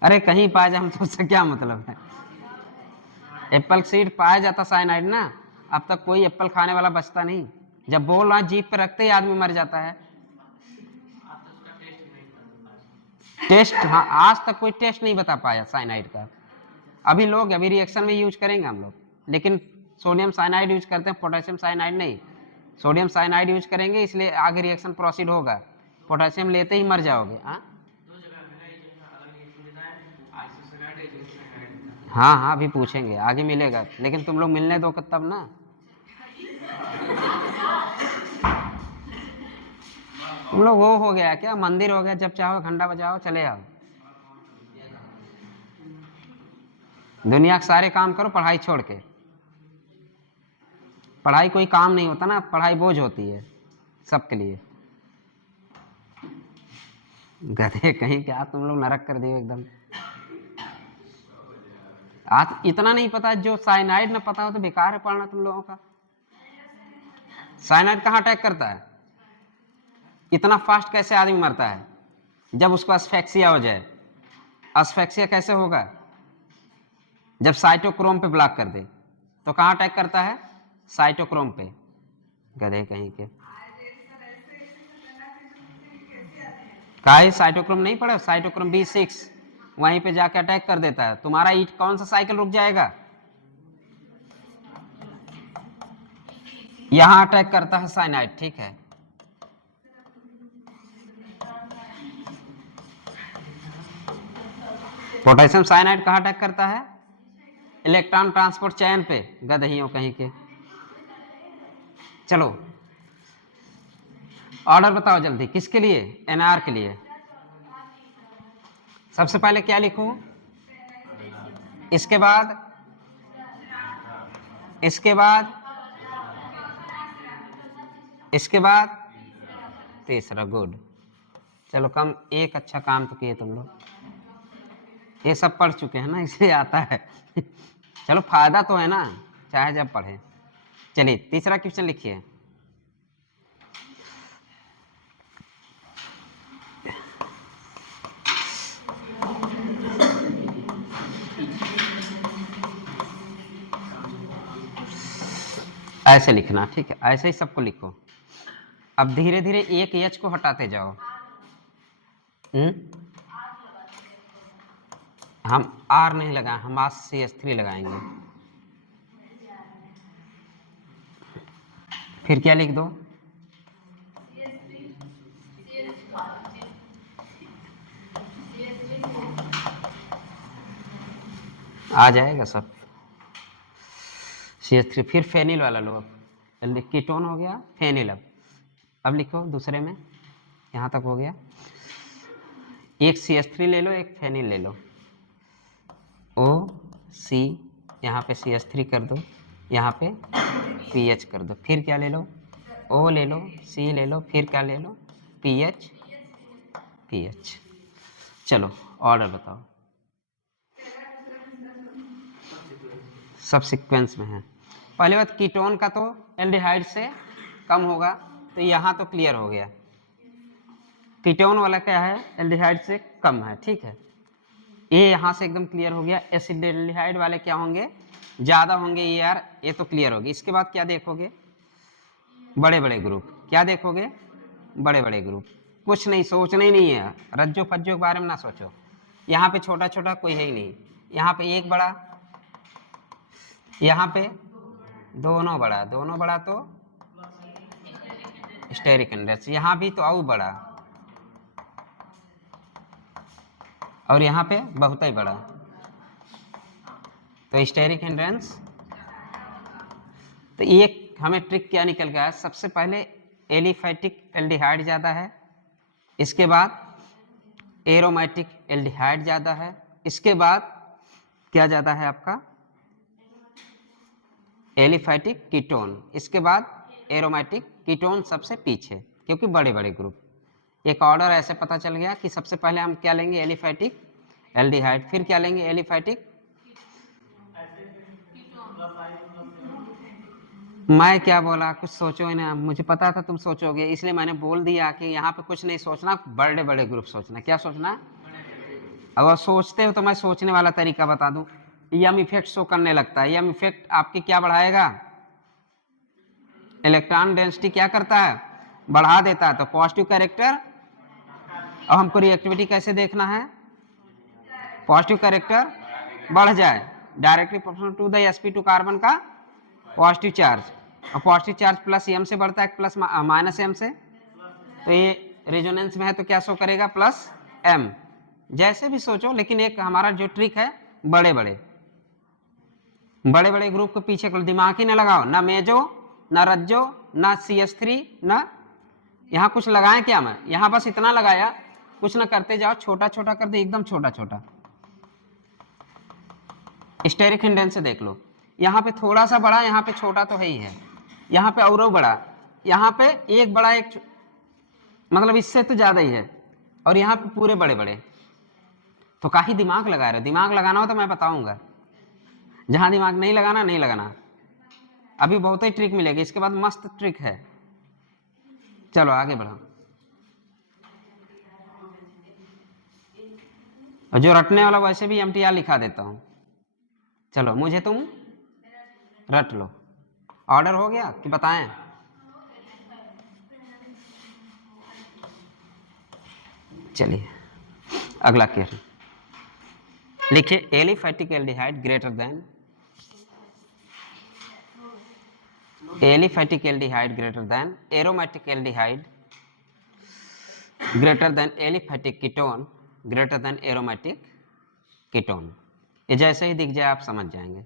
अरे कहीं पाया जाए, हम तो उससे क्या मतलब है? एप्पल सीड पाया जाता साइनाइड ना, अब तक कोई एप्पल खाने वाला बचता नहीं। जब बोल रहा जीभ पे रखते ही आदमी मर जाता है। टेस्ट, हाँ आज तक कोई टेस्ट नहीं बता पाया साइनाइड का। अभी लोग अभी रिएक्शन में यूज करेंगे हम लोग, लेकिन सोडियम साइनाइड यूज करते हैं, पोटेशियम साइनाइड नहीं। सोडियम साइनाइड यूज करेंगे इसलिए आगे रिएक्शन प्रोसीड होगा, पोटेशियम लेते ही मर जाओगे। हाँ हाँ अभी पूछेंगे, आगे मिलेगा, लेकिन तुम लोग मिलने दो तब ना। तुम लोग वो हो गया क्या, मंदिर हो गया, जब चाहो घंटा बजाओ चले आओ। दुनिया के सारे काम करो पढ़ाई छोड़ के। पढ़ाई कोई काम नहीं होता ना, पढ़ाई बोझ होती है सबके लिए। गधे कहीं क्या, तुम लोग नरक कर दिए एकदम। आज इतना नहीं पता, जो साइनाइड ना पता हो तो बेकार है पढ़ना तुम लोगों का। साइनाइड कहाँ अटैक करता है? इतना फास्ट कैसे आदमी मरता है? जब उसको अस्फेक्सिया हो जाए। अस्फेक्सिया कैसे होगा? जब साइटोक्रोम पे ब्लॉक कर दे। तो कहाँ अटैक करता है? साइटोक्रोम पे। गधे कहीं के, काहे साइटोक्रोम नहीं पढ़े? साइटोक्रोम B6 वहीं पे जाके अटैक कर देता है, तुम्हारा ईट कौन सा साइकिल रुक जाएगा? यहां अटैक करता है साइनाइड, ठीक है। पोटेशियम साइनाइड कहाँ अटैक करता है? इलेक्ट्रॉन ट्रांसपोर्ट चैन पे, गधइयों कहीं के। चलो ऑर्डर बताओ जल्दी, किसके लिए? NR के लिए। सबसे पहले क्या लिखूं, इसके बाद इसके बाद इसके बाद तीसरा। गुड, चलो कम एक अच्छा काम तो किए तुम लोग, ये सब पढ़ चुके हैं ना इसलिए आता है। चलो फायदा तो है ना, चाहे जब पढ़े। चलिए तीसरा क्वेश्चन लिखिए। ऐसे लिखना, ठीक है, ऐसे ही सबको लिखो। अब धीरे धीरे एक एच को हटाते जाओ। हम आर नहीं लगाए, हम आज CH3 लगाएंगे। फिर क्या लिख दो, आ जाएगा सब। CH3, फिर फेनिल वाला लो, अब कीटोन हो गया, फेनिल। अब लिखो दूसरे में, यहाँ तक हो गया। एक CH3 ले लो, एक फेनिल ले लो, OC, यहाँ पे CH3 कर दो, यहाँ पे PH कर दो। फिर क्या ले लो, O ले लो, C ले लो, फिर क्या ले लो, PH। चलो ऑर्डर बताओ, सब सीक्वेंस में है। पहले बात, कीटोन का तो एल्डिहाइड से कम होगा, तो यहाँ तो क्लियर हो गया। कीटोन वाला क्या है, एल्डिहाइड से कम है, ठीक है, ये यहाँ से एकदम क्लियर हो गया। एसिडिल्डिहाइड वाले क्या होंगे, ज़्यादा होंगे यार, ये तो क्लियर होगी। इसके बाद क्या देखोगे, बड़े बड़े ग्रुप। क्या देखोगे, बड़े बड़े ग्रुप। कुछ नहीं, सोचना ही नहीं है, रज्जो पज्जो के बारे में ना सोचो। यहाँ पे छोटा छोटा कोई है ही नहीं, यहाँ पे एक बड़ा, यहाँ पे दोनों बड़ा, दोनों बड़ा तो स्टेरिक इंडेक्स, यहाँ भी तो और बड़ा, और यहाँ पे बहुत ही बड़ा, तो स्टेरिक हिंड्रेंस। तो एक हमें ट्रिक क्या निकल गया है, सबसे पहले एलिफैटिक एल्डिहाइड ज़्यादा है, इसके बाद एरोमेटिक एल्डिहाइड ज़्यादा है, इसके बाद क्या ज़्यादा है आपका, एलिफैटिक कीटोन, इसके बाद एरोमेटिक कीटोन सबसे पीछे, क्योंकि बड़े बड़े ग्रुप। एक ऑर्डर ऐसे पता चल गया कि सबसे पहले हम क्या लेंगे, एलिफैटिक एल्डिहाइड, फिर क्या लेंगे, एलिफैटिक। मैं क्या बोला, कुछ सोचो ही ना, मुझे पता था तुम सोचोगे, इसलिए मैंने बोल दिया कि यहाँ पे कुछ नहीं सोचना, बड़े बड़े ग्रुप सोचना। क्या सोचना, अगर सोचते हो तो मैं सोचने वाला तरीका बता दूं। यम इफेक्ट शो करने लगता है, यम इफेक्ट आपकी क्या बढ़ाएगा, इलेक्ट्रॉन डेंसिटी क्या करता है, बढ़ा देता है, तो पॉजिटिव कैरेक्टर। अब हमको रिएक्टिविटी कैसे देखना है, पॉजिटिव कैरेक्टर बढ़ जाए, directly proportional to the sp2 carbon का पॉजिटिव चार्ज, और पॉजिटिव चार्ज प्लस एम से बढ़ता है, प्लस माइनस एम से, तो ये रेजोनेंस में है तो क्या शो करेगा, प्लस एम। जैसे भी सोचो, लेकिन एक हमारा जो ट्रिक है, बड़े बड़े बड़े बड़े ग्रुप के पीछे को दिमाग ही ना लगाओ, ना मेजो, ना रज्जो, ना CH3, ना यहाँ कुछ लगाए क्या, मैं यहाँ बस इतना लगाया, कुछ ना करते जाओ, छोटा छोटा कर दे, एकदम छोटा छोटा। स्टेरिक हिंडेंस से देख लो, यहाँ पे थोड़ा सा बड़ा, यहाँ पे छोटा तो है ही है, यहाँ पे और बड़ा, यहाँ पे एक बड़ा, एक मतलब इससे तो ज्यादा ही है, और यहाँ पे पूरे बड़े बड़े। तो काहे दिमाग लगा रहे हो, दिमाग लगाना हो तो मैं बताऊंगा, जहां दिमाग नहीं लगाना नहीं लगाना। अभी बहुत ही ट्रिक मिलेगी, इसके बाद मस्त ट्रिक है। चलो आगे बढ़ो, और जो रटने वाला वैसे भी MTR लिखा देता हूं। चलो मुझे तुम रट लो। ऑर्डर हो गया कि बताएं, चलिए अगला क्वेश्चन लिखिए, aliphatic aldehyde greater than, aliphatic aldehyde greater than aromatic aldehyde greater than aliphatic ketone greater than aromatic ketone. ये जैसे ही दिख जाए आप समझ जाएंगे।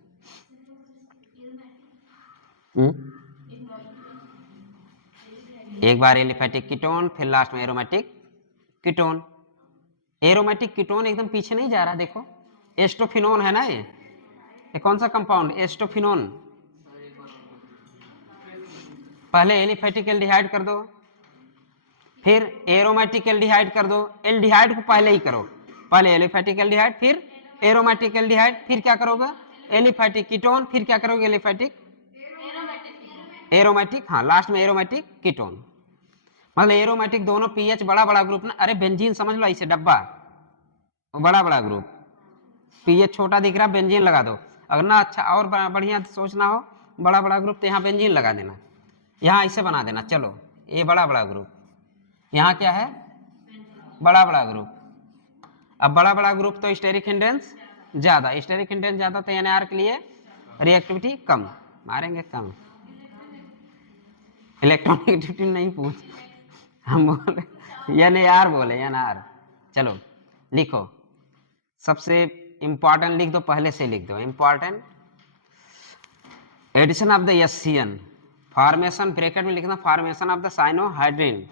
एक बार एलिफैटिक कीटोन, फिर लास्ट में एरोमेटिक कीटोन। एरोमेटिक कीटोन एकदम पीछे नहीं जा रहा, देखो एस्टोफिनोन है ना, ये कौन सा कंपाउंड, एस्टोफिनोन। पहले एलिफेटिक एल्डिहाइड कर दो, फिर एरोमेटिक एल्डिहाइड कर दो। एल्डिहाइड को पहले ही करो, पहले एलिफेटिक एल्डिहाइड, फिर एरोमेटिक एल्डिहाइड, फिर क्या करोगे एलिफेटिक कीटोन, फिर क्या करोगे एलिफेटिक एरोमेटिक, हाँ लास्ट में एरोमेटिक कीटोन। मतलब एरोमेटिक दोनों पीएच बड़ा बड़ा ग्रुप ना, अरे बेंजीन समझ लो इसे डब्बा, बड़ा बड़ा ग्रुप, पीएच छोटा दिख रहा बेंजीन लगा दो। अगर ना अच्छा और बढ़िया सोचना हो बड़ा बड़ा ग्रुप तो यहाँ बेंजीन लगा देना, यहाँ इसे बना देना। चलो ये बड़ा बड़ा ग्रुप, यहाँ क्या है बड़ा बड़ा ग्रुप। अब बड़ा बड़ा ग्रुप तो स्टेरिक हिंड्रेंस ज्यादा, स्टेरिक हिंड्रेंस ज्यादा तो एनएआर के लिए रिएक्टिविटी कम, मारेंगे कम। इलेक्ट्रॉनिक नहीं पूछ, हम बोले एनएआर बोले एनआर। चलो लिखो, सबसे इंपॉर्टेंट लिख दो, पहले से लिख दो important. Addition of the SCN, formation bracket में लिखना formation of the cyanohydrin,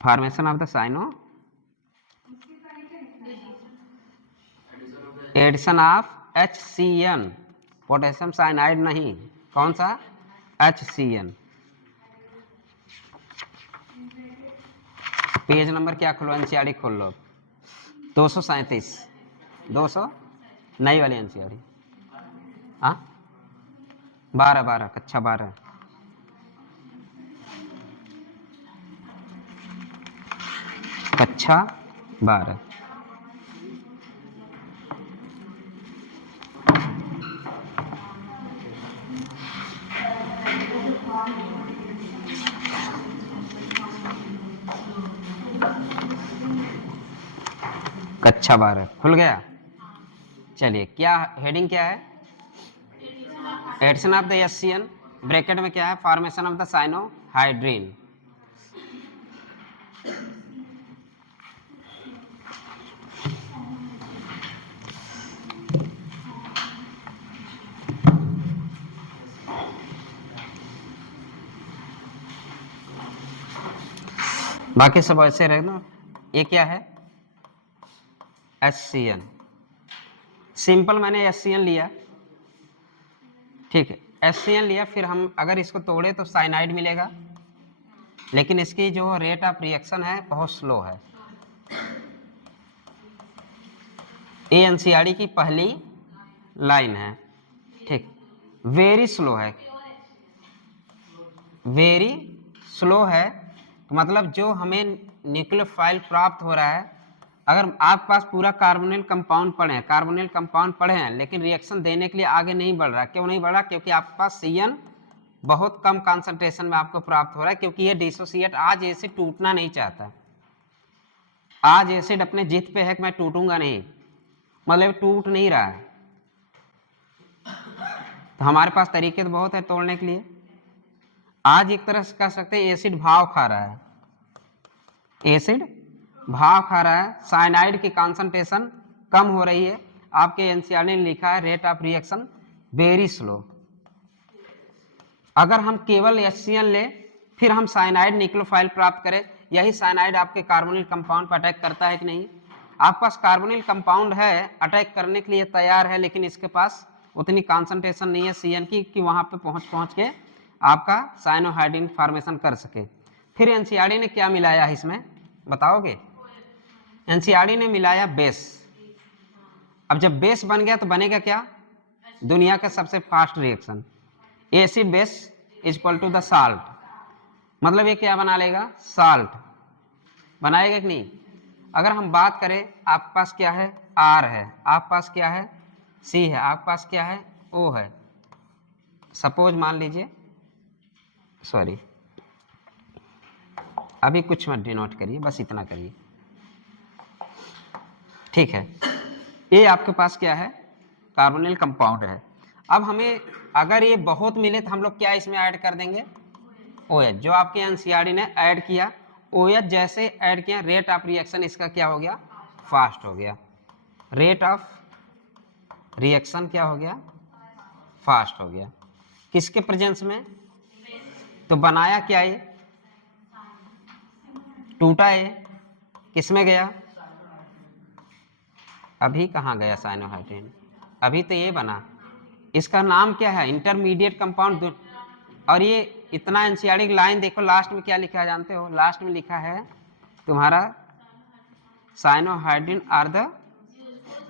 formation of the cyano, addition of HCN, potassium cyanide नहीं, कौन सा HCN। पेज नंबर क्या खोलो, एनसीईआरटी खोल लो 237, 200 नई वाली एनसीईआरटी, हाँ 12 कक्षा 12, कक्षा 12। कक्षा 12 खुल गया। चलिए क्या हेडिंग क्या है, addition of the SCN, bracket में क्या है फॉर्मेशन ऑफ द साइनोहाइड्रिन। बाकी सब ऐसे रहना। ये क्या है HCN, सिंपल मैंने HCN लिया, ठीक है HCN लिया, फिर हम अगर इसको तोड़े तो साइनाइड मिलेगा, लेकिन इसकी जो रेट ऑफ रिएक्शन है बहुत स्लो है। ये एनसीईआरटी की पहली लाइन है, ठीक, वेरी स्लो है, वेरी स्लो है, मतलब जो हमें न्यूक्लियोफाइल प्राप्त हो रहा है, अगर आपके पास पूरा कार्बोनिल कंपाउंड पड़े हैं, कार्बोनिल कंपाउंड पड़े हैं, लेकिन रिएक्शन देने के लिए आगे नहीं बढ़ रहा, क्यों नहीं बढ़ रहा, क्योंकि आपके पास CN बहुत कम कंसंट्रेशन में आपको प्राप्त हो रहा है, क्योंकि ये डिसोसिएट, आज एसिड टूटना नहीं चाहता, आज एसिड अपने जिद पे है कि मैं टूटूंगा नहीं, मतलब टूट नहीं रहा है। तो हमारे पास तरीके तो बहुत है तोड़ने के लिए। आज एक तरह से कह सकते हैं एसिड भाव खा रहा है, एसिड भाव खा रहा है, साइनाइड की कंसंट्रेशन कम हो रही है। आपके एनसीईआरटी ने लिखा है rate of reaction very slow. अगर हम केवल HCN ले फिर हम साइनाइड न्यूक्लियोफाइल प्राप्त करें, यही साइनाइड आपके कार्बोनिल कंपाउंड पर अटैक करता है कि नहीं। आपके पास कार्बोनिल कंपाउंड है, अटैक करने के लिए तैयार है, लेकिन इसके पास उतनी कंसंट्रेशन नहीं है CN की कि वहां पे पहुंच के आपका साइनोहाइड्रिन फॉर्मेशन कर सके। फिर एनसीईआरटी ने क्या मिलाया है इसमें बताओगे, एनसीईआरटी ने मिलाया बेस। अब जब बेस बन गया तो बनेगा क्या, दुनिया का सबसे fast reaction, acid base is equal to the salt, मतलब ये क्या बना लेगा, साल्ट बनाएगा कि नहीं। अगर हम बात करें आपके पास क्या है R है, आपके पास क्या है C है, आपके पास क्या है O है, सपोज मान लीजिए, सॉरी अभी कुछ मत डिनोट करिए, बस इतना करिए, ठीक है। ये आपके पास क्या है कार्बोनिल कंपाउंड है। अब हमें अगर ये बहुत मिले तो हम लोग क्या इसमें ऐड कर देंगे OH, जो आपके एनसीईआरटी ने ऐड किया, OH जैसे ऐड किया रेट ऑफ रिएक्शन इसका क्या हो गया, फास्ट हो गया, रेट ऑफ रिएक्शन क्या हो गया, फास्ट हो गया, किसके प्रेजेंस में, तो बनाया क्या ये टूटा ए, किस में गया, अभी कहाँ गया साइनोहाइड्रिन, अभी तो ये बना, इसका नाम क्या है, इंटरमीडिएट कंपाउंड। और ये इतना एनसीईआरटी की लाइन देखो, लास्ट में क्या लिखा है जानते हो, लास्ट में लिखा है तुम्हारा cyanohydrin are the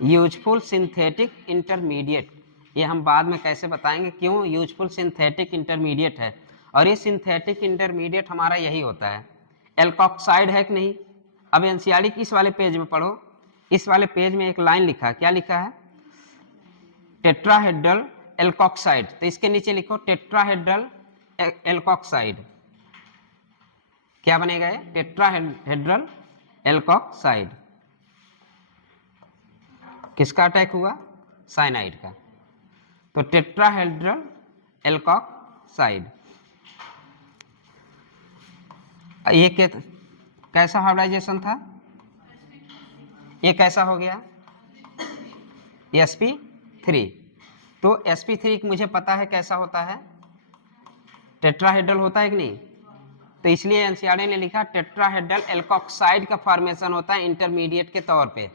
useful synthetic intermediate. ये हम बाद में कैसे बताएंगे क्यों यूजफुल सिंथेटिक इंटरमीडिएट है। और ये सिंथेटिक इंटरमीडिएट हमारा यही होता है, एल्कोक्साइड है कि नहीं। अब एनसीईआरटी की इस वाले पेज में पढ़ो, इस वाले पेज में एक लाइन लिखा है, क्या लिखा है, टेट्राहेड्रल एल्कोक्साइड, तो इसके नीचे लिखो टेट्राहेड्रल एल्कोक्साइड, क्या बनेगा ये, टेट्राहेड्रल एल्कोक्साइड। किसका अटैक हुआ, साइनाइड का, तो टेट्राहेड्रल एल्कोक्साइड। ये कैसा हाइब्रिडाइजेशन था, ये कैसा हो गया, sp3। तो sp3 मुझे पता है कैसा होता है, टेट्राहेड्रल होता है कि नहीं, तो इसलिए एनसीईआरटी ने लिखा टेट्राहेड्रल एल्कोक्साइड का फॉर्मेशन होता है इंटरमीडिएट के तौर पे।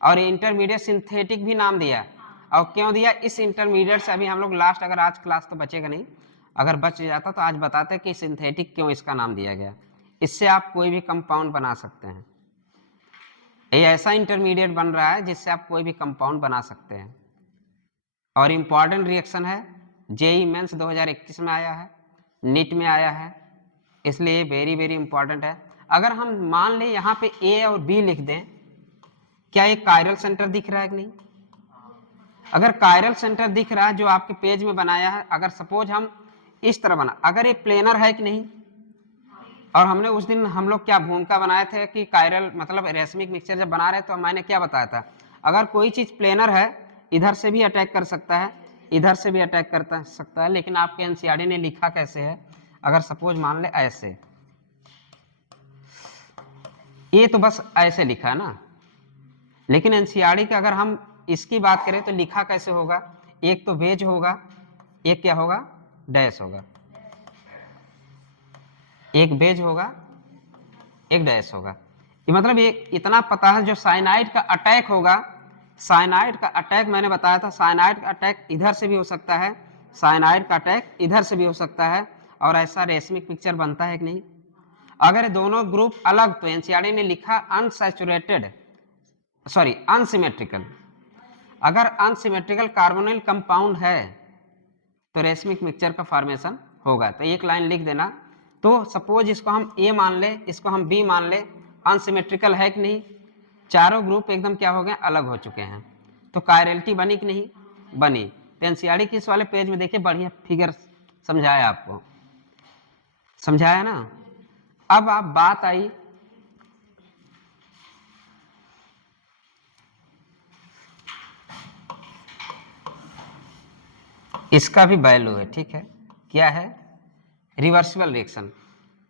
और इंटरमीडिएट सिंथेटिक भी नाम दिया, और क्यों दिया, इस इंटरमीडिएट से अभी हम लोग लास्ट, अगर आज क्लास तो बचेगा नहीं, अगर बच जाता तो आज बताते कि सिंथेटिक क्यों इसका नाम दिया गया। इससे आप कोई भी कंपाउंड बना सकते हैं, ये ऐसा इंटरमीडिएट बन रहा है जिससे आप कोई भी कंपाउंड बना सकते हैं। और इम्पॉर्टेंट रिएक्शन है, जेईई मेंस 2021 में आया है, नीट में आया है, इसलिए वेरी वेरी इंपॉर्टेंट है। अगर हम मान लें यहाँ पे ए और बी लिख दें, क्या एक कायरल सेंटर दिख रहा है कि नहीं, अगर कायरल सेंटर दिख रहा है जो आपके पेज में बनाया है, अगर सपोज हम इस तरह बना, अगर ये प्लेनर है कि नहीं, और हमने उस दिन हम लोग क्या भूमिका बनाए थे कि कायरल मतलब रेशमिक मिक्सचर जब बना रहे तो मैंने क्या बताया था, अगर कोई चीज प्लेनर है इधर से भी अटैक कर सकता है, इधर से भी अटैक कर सकता है, लेकिन आपके एनसीईआरटी ने लिखा कैसे है, अगर सपोज मान ले ऐसे, ये तो बस ऐसे लिखा है ना, लेकिन एनसीईआरटी का अगर हम इसकी बात करें तो लिखा कैसे होगा, एक तो वेज होगा, एक क्या होगा, डैश होगा, एक वेज होगा, एक डैश होगा। ये मतलब ये इतना पता है, जो साइनाइड का अटैक होगा, साइनाइड का अटैक मैंने बताया था, साइनाइड का अटैक इधर से भी हो सकता है, साइनाइड का अटैक इधर से भी हो सकता है, और ऐसा रेशमिक पिक्चर बनता है कि नहीं। अगर दोनों ग्रुप अलग, तो एनसीईआरटी ने लिखा अनसैचुरेटेड, सॉरी अनसिमेट्रिकल, अगर अनसिमेट्रिकल कार्बोनिल कंपाउंड है तो रेशमिक मिक्सचर का फॉर्मेशन होगा। तो एक लाइन लिख देना, तो सपोज इसको हम ए मान ले, इसको हम बी मान ले, अनसिमेट्रिकल है कि नहीं, चारों ग्रुप एकदम क्या हो गए, अलग हो चुके हैं, तो कायरलिटी बनी कि नहीं बनी। तो एनसीईआरटी के इस वाले पेज में देखिए बढ़िया फिगर समझाया, आपको समझाया ना। अब आप बात आई इसका भी वैल्यू है, ठीक है, क्या है, रिवर्सिबल रिएक्शन।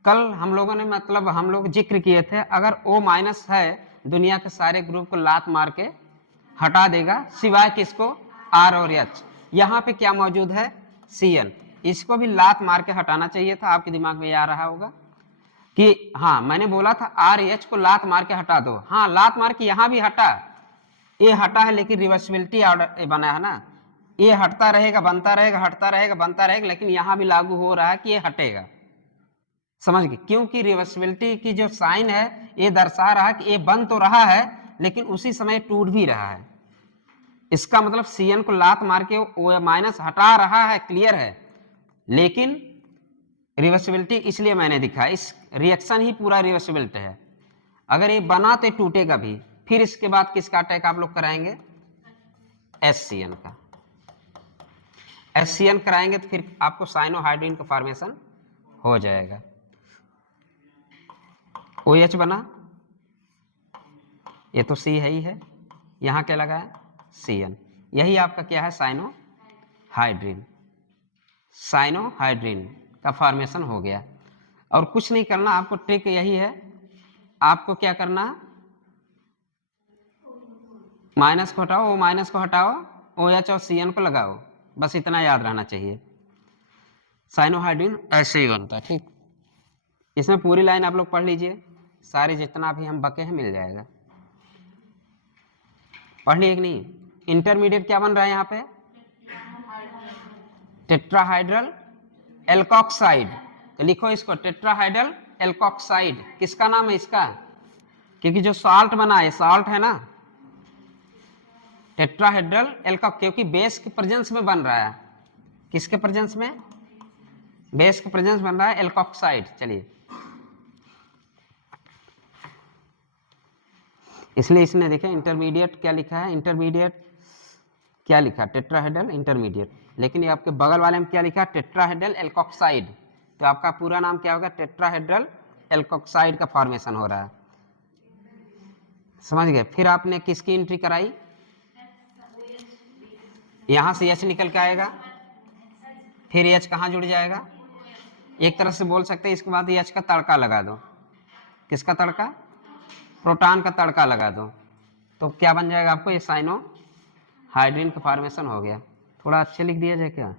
कल हम लोगों ने मतलब हम लोग जिक्र किए थे, अगर O माइनस है दुनिया के सारे ग्रुप को लात मार के हटा देगा, सिवाय किसको, R और H। यहाँ पे क्या मौजूद है, Cn, इसको भी लात मार के हटाना चाहिए था। आपके दिमाग में ये आ रहा होगा कि हाँ मैंने बोला था R H को लात मार के हटा दो, हाँ लात मार के यहाँ भी हटा, ये हटा है, लेकिन रिवर्सिबिलिटी ऑर्डर बना है ना, ये हटता रहेगा बनता रहेगा, हटता रहेगा बनता रहेगा, लेकिन यहाँ भी लागू हो रहा है कि ये हटेगा, समझ गए, क्योंकि रिवर्सिबिलिटी की जो साइन है ये दर्शा रहा है कि ये बन तो रहा है लेकिन उसी समय टूट भी रहा है। इसका मतलब Cn को लात मार के O माइनस हटा रहा है, क्लियर है, लेकिन रिवर्सिबिलिटी इसलिए मैंने दिखा, इस रिएक्शन ही पूरा रिवर्सिबिलिटी है। अगर ये बना तो टूटेगा भी। फिर इसके बाद किसका अटैक आप लोग कराएंगे, HCN का, HCN कराएंगे तो फिर आपको साइनोहाइड्रिन का फॉर्मेशन हो जाएगा। OH बना, ये तो C है ही है, यहाँ क्या लगा है, Cn, यही आपका क्या है, साइनोहाइड्रिन, साइनोहाइड्रिन का फॉर्मेशन हो गया। और कुछ नहीं करना, आपको ट्रिक यही है, आपको क्या करना, माइनस को हटाओ, O माइनस को हटाओ, OH और Cn को लगाओ, बस इतना याद रहना चाहिए। साइनोहाइड्रिन ऐसे ही बनता है, ठीक। इसमें पूरी लाइन आप लोग पढ़ लीजिए, सारे जितना भी हम बके हैं मिल जाएगा। पढ़ लिए कि नहीं? इंटरमीडिएट क्या बन रहा है यहाँ पे? Tetrahedral alkoxide. तो लिखो इसको टेट्राहाइड्रल एल्कोक्साइड। किसका नाम है इसका? क्योंकि जो साल्ट बना है साल्ट है ना, टेट्राहाइड्रल एल्कोक, क्योंकि बेस के प्रेजेंस में बन रहा है। किसके प्रेजेंस में? बेस के प्रेजेंस बन रहा है एल्कोक्साइड। चलिए, इसलिए इसने देखे इंटरमीडिएट क्या लिखा है, इंटरमीडिएट क्या लिखा, टेट्राहाइड्रल इंटरमीडिएट, लेकिन ये आपके बगल वाले में क्या लिखा, टेट्राहाइड्रल एल्कोक्साइड। तो आपका पूरा नाम क्या होगा? टेट्राहाइड्रल एल्कोक्साइड का फॉर्मेशन हो रहा है। समझ गए? फिर आपने किसकी एंट्री कराई? यहां से H निकल के आएगा, फिर H कहाँ जुड़ जाएगा? एक तरह से बोल सकते हैं इसके बाद H का तड़का लगा दो। किसका तड़का? प्रोटॉन का तड़का लगा दो, तो क्या बन जाएगा आपको? ये साइनो हाइड्रोजन का फॉर्मेशन हो गया। थोड़ा अच्छे लिख दिया जाए क्या?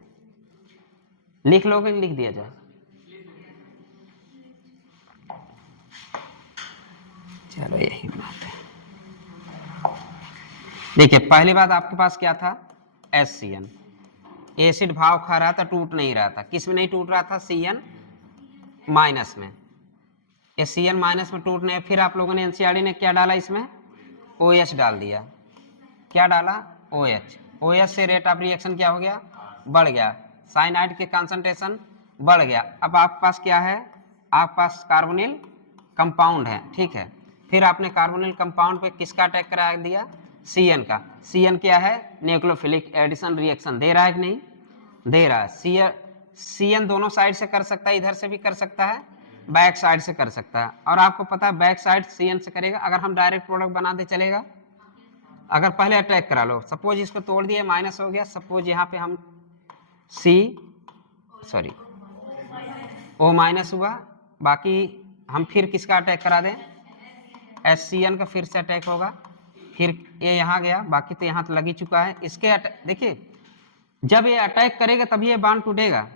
लिख लोगे लिख दिया जाए? चलो यही बात है। देखिए पहली बात आपके पास क्या था? HCN। एसिड भाव खा रहा था, टूट नहीं रहा था। किस में नहीं टूट रहा था? CN माइनस में। ये CN माइनस में टूटने, फिर आप लोगों ने NCERT ने क्या डाला इसमें? OH डाल दिया। क्या डाला? OH। OH से रेट ऑफ रिएक्शन क्या हो गया? बढ़ गया। साइनाइड के कंसंट्रेशन बढ़ गया। अब आपके पास क्या है? आपके पास कार्बोनिल कंपाउंड है, ठीक है। फिर आपने कार्बोनिल कंपाउंड पे किसका अटैक करा दिया? CN का। CN क्या है? न्यूक्लियोफिलिक एडिशन रिएक्शन दे रहा है कि नहीं? दे रहा है। CN दोनों साइड से कर सकता है, इधर से भी कर सकता है, बैक साइड से कर सकता है। और आपको पता है बैक साइड CN से करेगा। अगर हम डायरेक्ट प्रोडक्ट बनाते चलेगा, अगर पहले अटैक करा लो, सपोज इसको तोड़ दिए, माइनस हो गया, सपोज यहाँ पे हम O माइनस हुआ, बाकी हम फिर किसका अटैक करा दें? HCN का फिर से अटैक होगा, फिर ये यहाँ गया, बाकी तो यहाँ तो लग ही चुका है। इसके देखिए जब ये अटैक करेगा तभी ये बांड टूटेगा।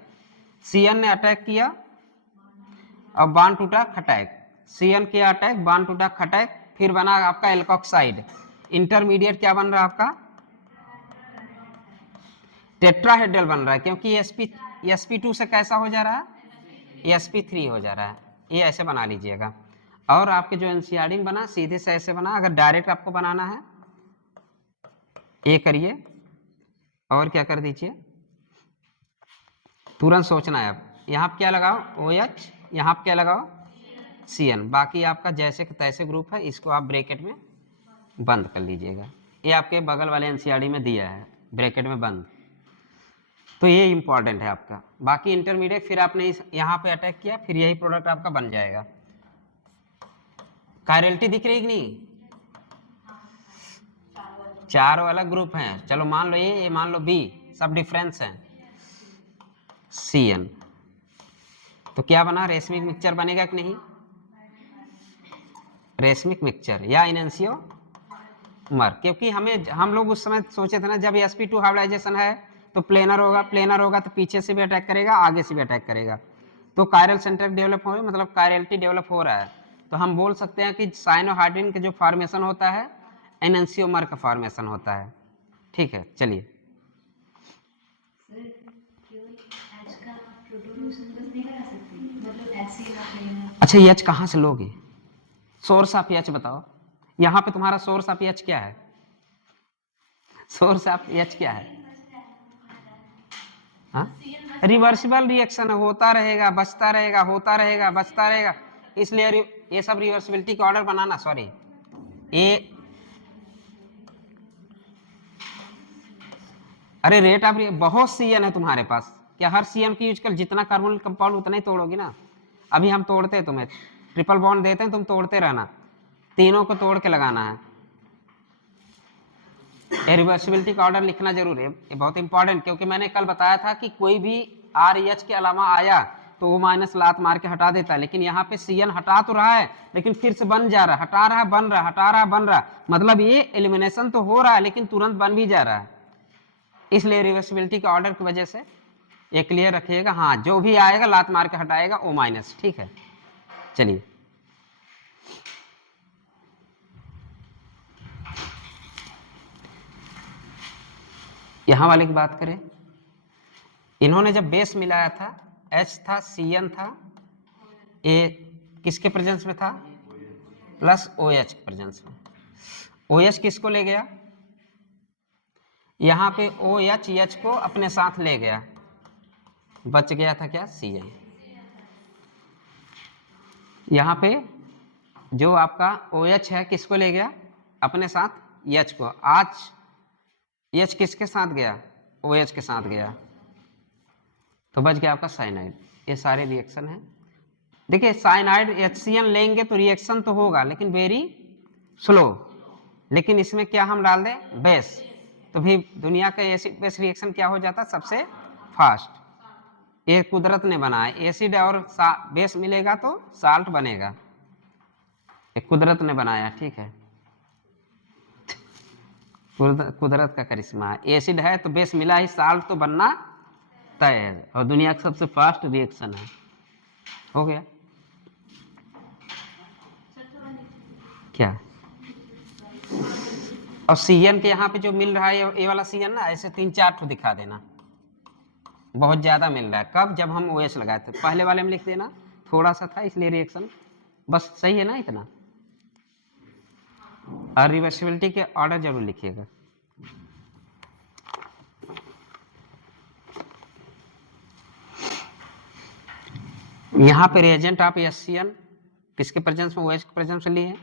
CN ने अटैक किया, अब बांड टूटा, खटैक। CN किया अटैक, बांड टूटा, खटैक, फिर बना आपका एल्कोक्साइड। इंटरमीडिएट क्या बन रहा है आपका? टेट्राहेड्रल बन रहा है, क्योंकि sp2 से कैसा हो जा रहा है? sp3 हो जा रहा है। ये ऐसे बना लीजिएगा। और आपके जो NCERT में बना सीधे से ऐसे बना। अगर डायरेक्ट आपको बनाना है ये करिए, और क्या कर दीजिए, तुरंत सोचना है। अब यहाँ पे क्या लगाओ? OH, यहाँ पे क्या लगाओ? CN। बाकी आपका जैसे कि तैसे ग्रुप है, इसको आप ब्रैकेट में बंद कर लीजिएगा। ये आपके बगल वाले NCERT में दिया है, ब्रैकेट में बंद। तो ये इंपॉर्टेंट है आपका। बाकी इंटरमीडिएट फिर आपने यहाँ पे अटैक किया, फिर यही प्रोडक्ट आपका बन जाएगा। कायरलिटी दिख रही कि नहीं? चारों अलग ग्रुप हैं। चलो मान लो ये मान लो B, सब डिफरेंस हैं। CN तो क्या बना? रेशमिक मिक्सचर बनेगा कि नहीं? रेशमिक मिक्सचर या इनएंशियोमर। क्योंकि हम लोग उस समय सोचे थे ना, जब sp2 हाइब्रिडाइजेशन है तो प्लेनर होगा तो पीछे से भी अटैक करेगा, आगे से भी अटैक करेगा। तो कायरल सेंटर डेवलप हो रहा है, मतलब कायरलिटी डेवलप हो रहा है। तो हम बोल सकते हैं कि साइनोहाइड्रिन का जो फॉर्मेशन होता है एनेंशियोमर का फॉर्मेशन होता है। ठीक है, चलिए। अच्छा H कहाँ से लोगे? सोर्स ऑफ H बताओ। यहाँ पे तुम्हारा सोर्स ऑफ H क्या है? सोर्स ऑफ H क्या है? रिवर्सिबल रिएक्शन होता रहेगा, बचता रहेगा, होता रहेगा, बचता रहेगा। इसलिए ये सब रिवर्सिबिलिटी का ऑर्डर बनाना, सॉरी ये अरे रेट ऑफ बहुत CN है तुम्हारे पास, क्या हर CN की यूज कर? जितना कार्बोनिल कंपाउंड उतना ही तोड़ोगी ना। अभी हम तोड़ते हैं, तुम्हें ट्रिपल बॉन्ड देते हैं, तुम तोड़ते रहना, तीनों को तोड़ के लगाना है। रिवर्सिबिलिटी का ऑर्डर लिखना जरूर है, ये बहुत इंपॉर्टेंट। क्योंकि मैंने कल बताया था कि कोई भी RH के अलावा आया तो वो माइनस लात मार के हटा देता है, लेकिन यहाँ पे CN हटा तो रहा है लेकिन फिर से बन जा रहा है, हटा रहा बन रहा, हटा रहा बन रहा, मतलब ये एलिमिनेशन तो हो रहा है लेकिन तुरंत बन भी जा रहा है। इसलिए रिवर्सिबिलिटी के ऑर्डर की वजह से ये क्लियर रखिएगा। हाँ, जो भी आएगा लात मार के हटाएगा O-। ठीक है, चलिए यहां वाले की बात करें, इन्होंने जब बेस मिलाया था, H था, Cn था, ए किसके प्रेजेंस में था, प्लस OH के प्रेजेंस में। OH किसको ले गया, यहां पे OH H को अपने साथ ले गया, बच गया था क्या, Cn। यहां पे जो आपका OH है किसको ले गया अपने साथ, H को। आज H किसके साथ गया, OH के साथ गया, तो बच गया आपका साइनाइड। ये सारे रिएक्शन है। देखिए साइनाइड HCl लेंगे तो रिएक्शन तो होगा लेकिन वेरी स्लो, लेकिन इसमें क्या हम डाल दें, बेस, तो भी दुनिया का एसिड बेस रिएक्शन क्या हो जाता, सबसे फास्ट। ये कुदरत ने बनाया, एसिड और बेस मिलेगा तो साल्ट बनेगा, ये कुदरत ने बनाया, ठीक है, कुदरत का करिश्मा है। एसिड है तो बेस मिला ही, साल्ट तो बनना तय है, और दुनिया का सबसे फास्ट रिएक्शन है। हो गया क्या। और Cn के यहाँ पे जो मिल रहा है ये वाला Cn ना, ऐसे 3-4 ठो दिखा देना, बहुत ज्यादा मिल रहा है। कब, जब हम OH लगाए थे, पहले वाले में लिख देना, थोड़ा सा था इसलिए रिएक्शन, बस सही है ना इतना। और रिवर्सिबिलिटी के ऑर्डर जरूर लिखिएगा। यहाँ पे रिएजेंट आप HCl किसके प्रेजेंस में, OH के प्रेजेंस में लिए,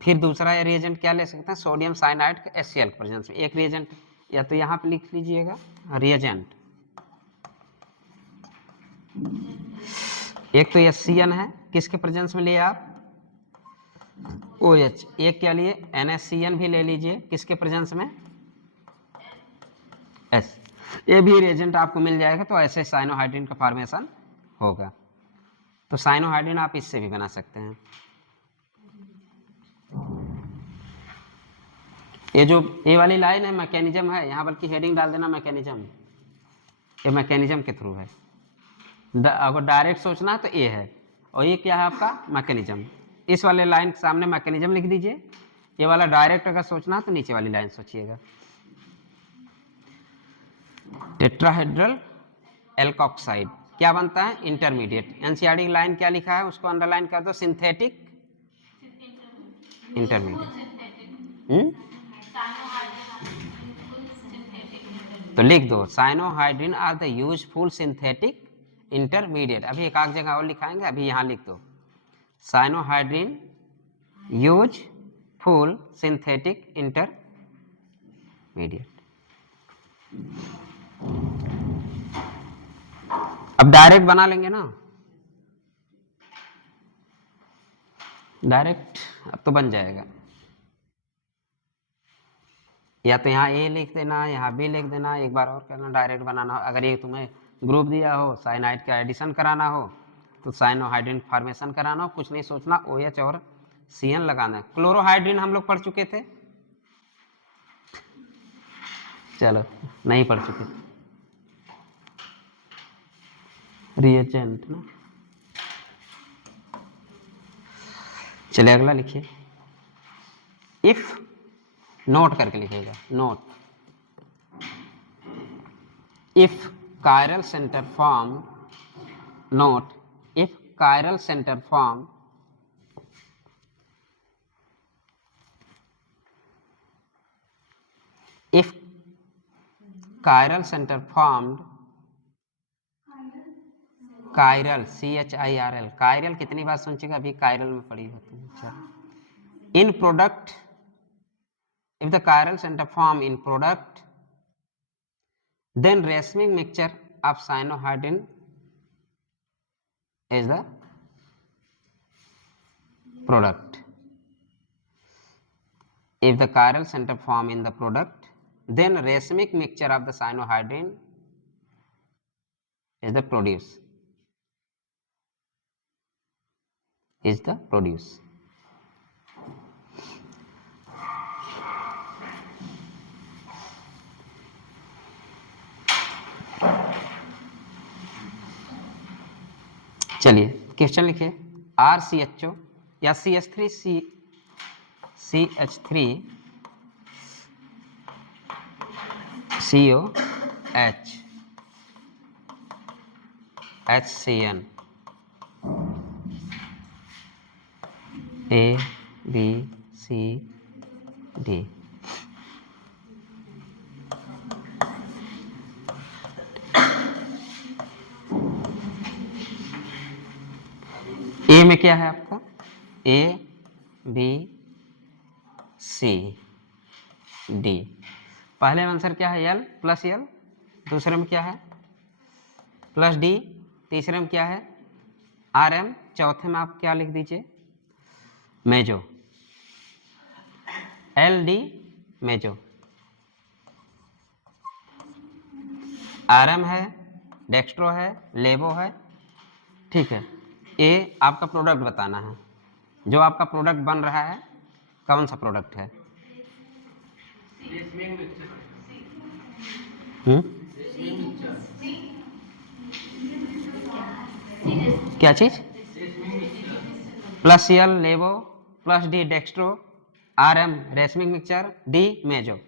फिर दूसरा रिएजेंट क्या ले सकते हैं, सोडियम साइनाइड के HCl के प्रेजेंस में। एक रिएजेंट या तो यहाँ पे लिख लीजिएगा रिएजेंट, एक तो HCl है किसके प्रेजेंस में लिए आप, OH। एक क्या लिए, NaCN भी ले लीजिए, किसके प्रेजेंस में, S। ये भी रिएजेंट आपको मिल जाएगा, तो ऐसे साइनोहाइड्रिन का फॉर्मेशन होगा। तो साइनोहाइड्रिन आप इससे भी बना सकते हैं। ये जो ये वाली लाइन है मैकेनिज्म है, यहाँ बल्कि हेडिंग डाल देना मैकेनिज्म, ये मैकेनिज्म के थ्रू है। अगर डायरेक्ट सोचना है तो ये है, और ये क्या है आपका मैकेनिज्म। इस वाले लाइन के सामने मैकेनिज्म लिख दीजिए, ये वाला डायरेक्ट अगर सोचना है तो नीचे वाली लाइन सोचिएगा। टेट्राहेड्रल एल्कोक्साइड क्या बनता है, इंटरमीडिएट। एनसीईआरटी की लाइन क्या लिखा है, उसको अंडरलाइन कर दो, सिंथेटिक इंटरमीडिएट। तो लिख दो cyanohydrin are the useful synthetic intermediate. अभी एक आध जगह और लिखाएंगे, अभी यहाँ लिख दो साइनोहाइड्रिन यूजफुल सिंथेटिक इंटरमीडिएट। अब डायरेक्ट बना लेंगे ना, डायरेक्ट अब तो बन जाएगा। या तो यहाँ ए लिख देना, यहाँ बी लिख देना, एक बार और करना, डायरेक्ट बनाना। अगर ये तुम्हें ग्रुप दिया हो, साइनाइड का एडिशन कराना हो, तो साइनोहाइड्रिन फॉर्मेशन कराना हो, कुछ नहीं सोचना, OH और Cn लगाना है। क्लोरोहाइड्रिन हम लोग पढ़ चुके थे, चलो नहीं पढ़ चुके, रिएजेंट ना। चलिए अगला लिखिए, इफ, नोट करके लिखिएगा, note, if chiral center form, note, if chiral center form if chiral center formed, chiral CHIRL, chiral कितनी बार सुन चुके, अभी chiral में पढ़ी होती है। अच्छा, in product, if the chiral center form in product, then racemic mixture of cyanohydrin is the product. If the chiral center form in the product, then racemic mixture of the cyanohydrin is the produce, is the produce. चलिए question लिखिए, RCHO या CH3 CH3 COH HCN A B C D। ए में क्या है आपका A B C D। पहले में answer क्या है L प्लस L, दूसरे में क्या है प्लस D, तीसरे में क्या है RM, चौथे में आप क्या लिख दीजिए मेजो LD मेजो। RM है, डेक्स्ट्रो है, लेबो है, ठीक है। ए आपका प्रोडक्ट बताना है, जो आपका प्रोडक्ट बन रहा है कौन सा प्रोडक्ट है? क्या चीज? Plus L laevo, plus D dextro, RM racemic mixture, D meso.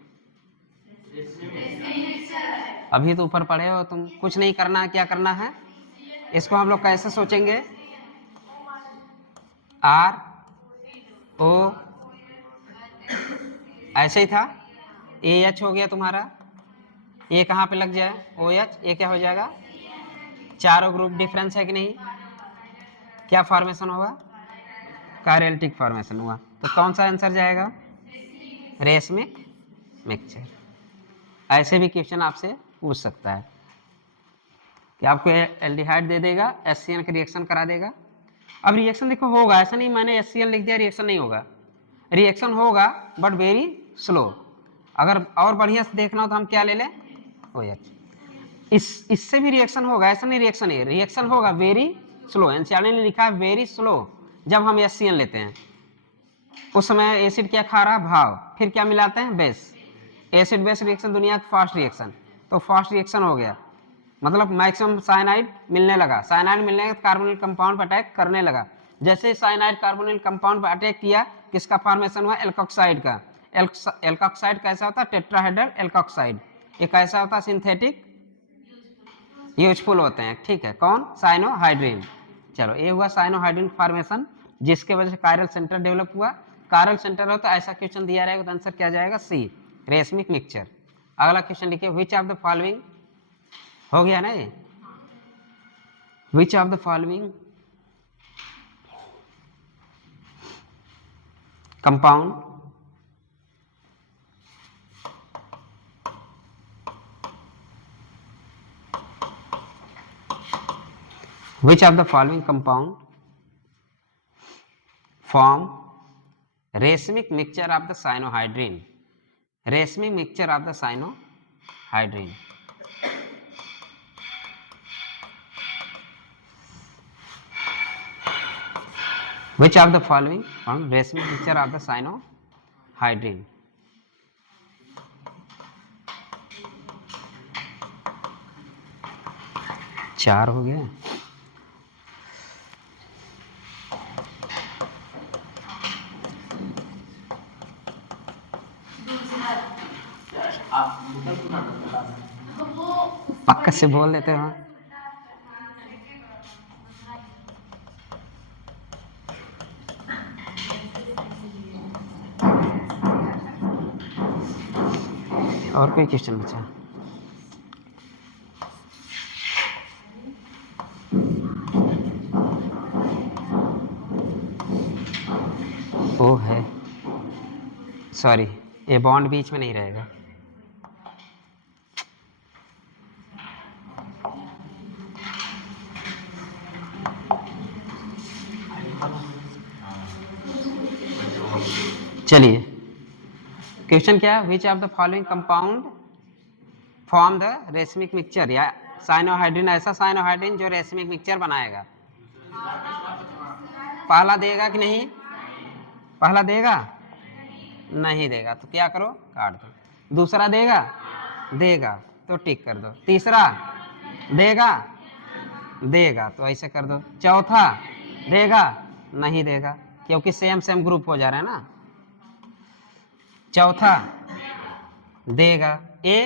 अभी तो ऊपर पढ़े हो तुम, कुछ नहीं करना है। क्या करना है इसको हम लोग कैसे सोचेंगे? R O ऐसे ही था, AH हो गया तुम्हारा, ये कहाँ पे लग जाए OH, ये क्या हो जाएगा चारों ग्रुप डिफरेंस है कि नहीं? क्या फॉर्मेशन होगा? कैरेलिटिक फॉर्मेशन हुआ। तो कौन सा आंसर जाएगा? Racemic mixture. ऐसे भी क्वेश्चन आपसे पूछ सकता है कि आपको एल्डिहाइड दे देगा, HCN का रिएक्शन करा देगा। अब रिएक्शन देखो होगा, ऐसा नहीं मैंने HCN लिख दिया रिएक्शन नहीं होगा, रिएक्शन होगा बट वेरी स्लो। अगर और बढ़िया से देखना हो तो हम क्या ले लें OH। इससे भी रिएक्शन होगा, ऐसा नहीं रिएक्शन है, रिएक्शन होगा वेरी स्लो। एनसीईआरटी ने लिखा है वेरी स्लो। जब हम HCN लेते हैं उस समय एसिड क्या खा रहा भाव, फिर क्या मिलाते हैं बेस। एसिड बेस रिएक्शन दुनिया का फास्ट रिएक्शन, तो फास्ट रिएक्शन हो गया मतलब मैक्सिमम साइनाइड मिलने लगा। साइनाइड मिलने के कार्बोनिल कंपाउंड पर अटैक करने लगा। जैसे ही साइनाइड कार्बोनिल कंपाउंड पर अटैक किया, किसका फॉर्मेशन हुआ? एल्कोक्साइड का। एल्कोक्साइड कैसा होता है? Tetrahedral alkoxide. ये कैसा होता है? सिंथेटिक यूजफुल होते हैं, ठीक है। कौन? साइनोहाइड्रिन। चलो ये हुआ साइनोहाइड्रिन फॉर्मेशन, जिसके वजह से कायरल सेंटर डेवलप हुआ। कायरल सेंटर हो तो ऐसा क्वेश्चन दिया रहेगा तो आंसर क्या जाएगा? C racemic mixture. अगला क्वेश्चन लिखिए, विच ऑफ द फॉलोइंग, हो गया ना ये, which of the following compound which of the following compound form racemic mixture of the cyanohydrin? Racemic mixture of the cyanohydrin. Which of the following form racemic mixture of the cyanohydrin? चार हो गए। पक्का से बोल देते हो। और कोई क्वेश्चन बचा? वो है, सॉरी ये बॉन्ड बीच में नहीं रहेगा। चलिए क्वेश्चन क्या है? Which of the following compound form the racemic mixture, या साइनोहाइड्रिन ऐसा साइनोहाइड्रिन जो रेसमिक मिक्सचर बनाएगा। पहला देगा कि नहीं? पहला देगा नहीं देगा तो क्या करो? काट दो। दूसरा देगा? देगा तो टिक कर दो। तीसरा देगा? देगा तो ऐसे कर दो। चौथा देगा? नहीं देगा क्योंकि सेम सेम ग्रुप हो जा रहा है ना। चौथा देगा ए,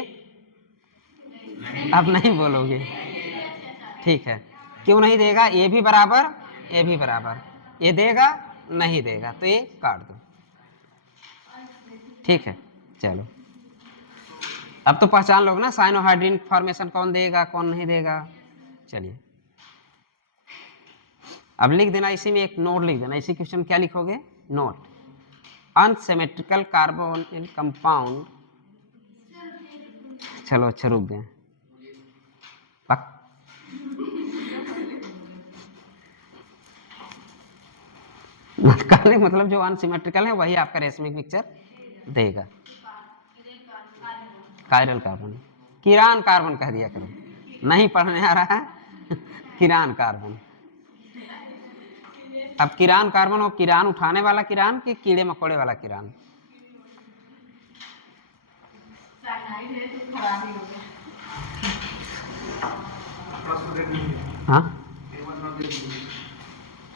अब नहीं बोलोगे, ठीक है। क्यों नहीं देगा? ए भी बराबर, ए भी बराबर, ये देगा नहीं देगा तो ये काट दो, ठीक है। चलो अब तो पहचान लोगे ना साइनोहाइड्रिन फॉर्मेशन कौन देगा कौन नहीं देगा। चलिए अब लिख देना, इसी में एक नोट लिख देना। इसी क्वेश्चन क्या लिखोगे? नोट, अनसिमेट्रिकल कार्बोनिल कंपाउंड, चलो अच्छा रुक गए, मतलब जो अनसिमेट्रिकल है वही आपका रेशमिक मिक्सचर देगा। कायरल कार्बन, किरान कार्बन कह दिया करो, नहीं पढ़ने आ रहा है किरान कार्बन। अब किरान कार्बन वो किरान उठाने वाला किरान कि कीड़े मकोड़े वाला किरान? हाँ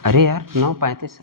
अरे यार 9:35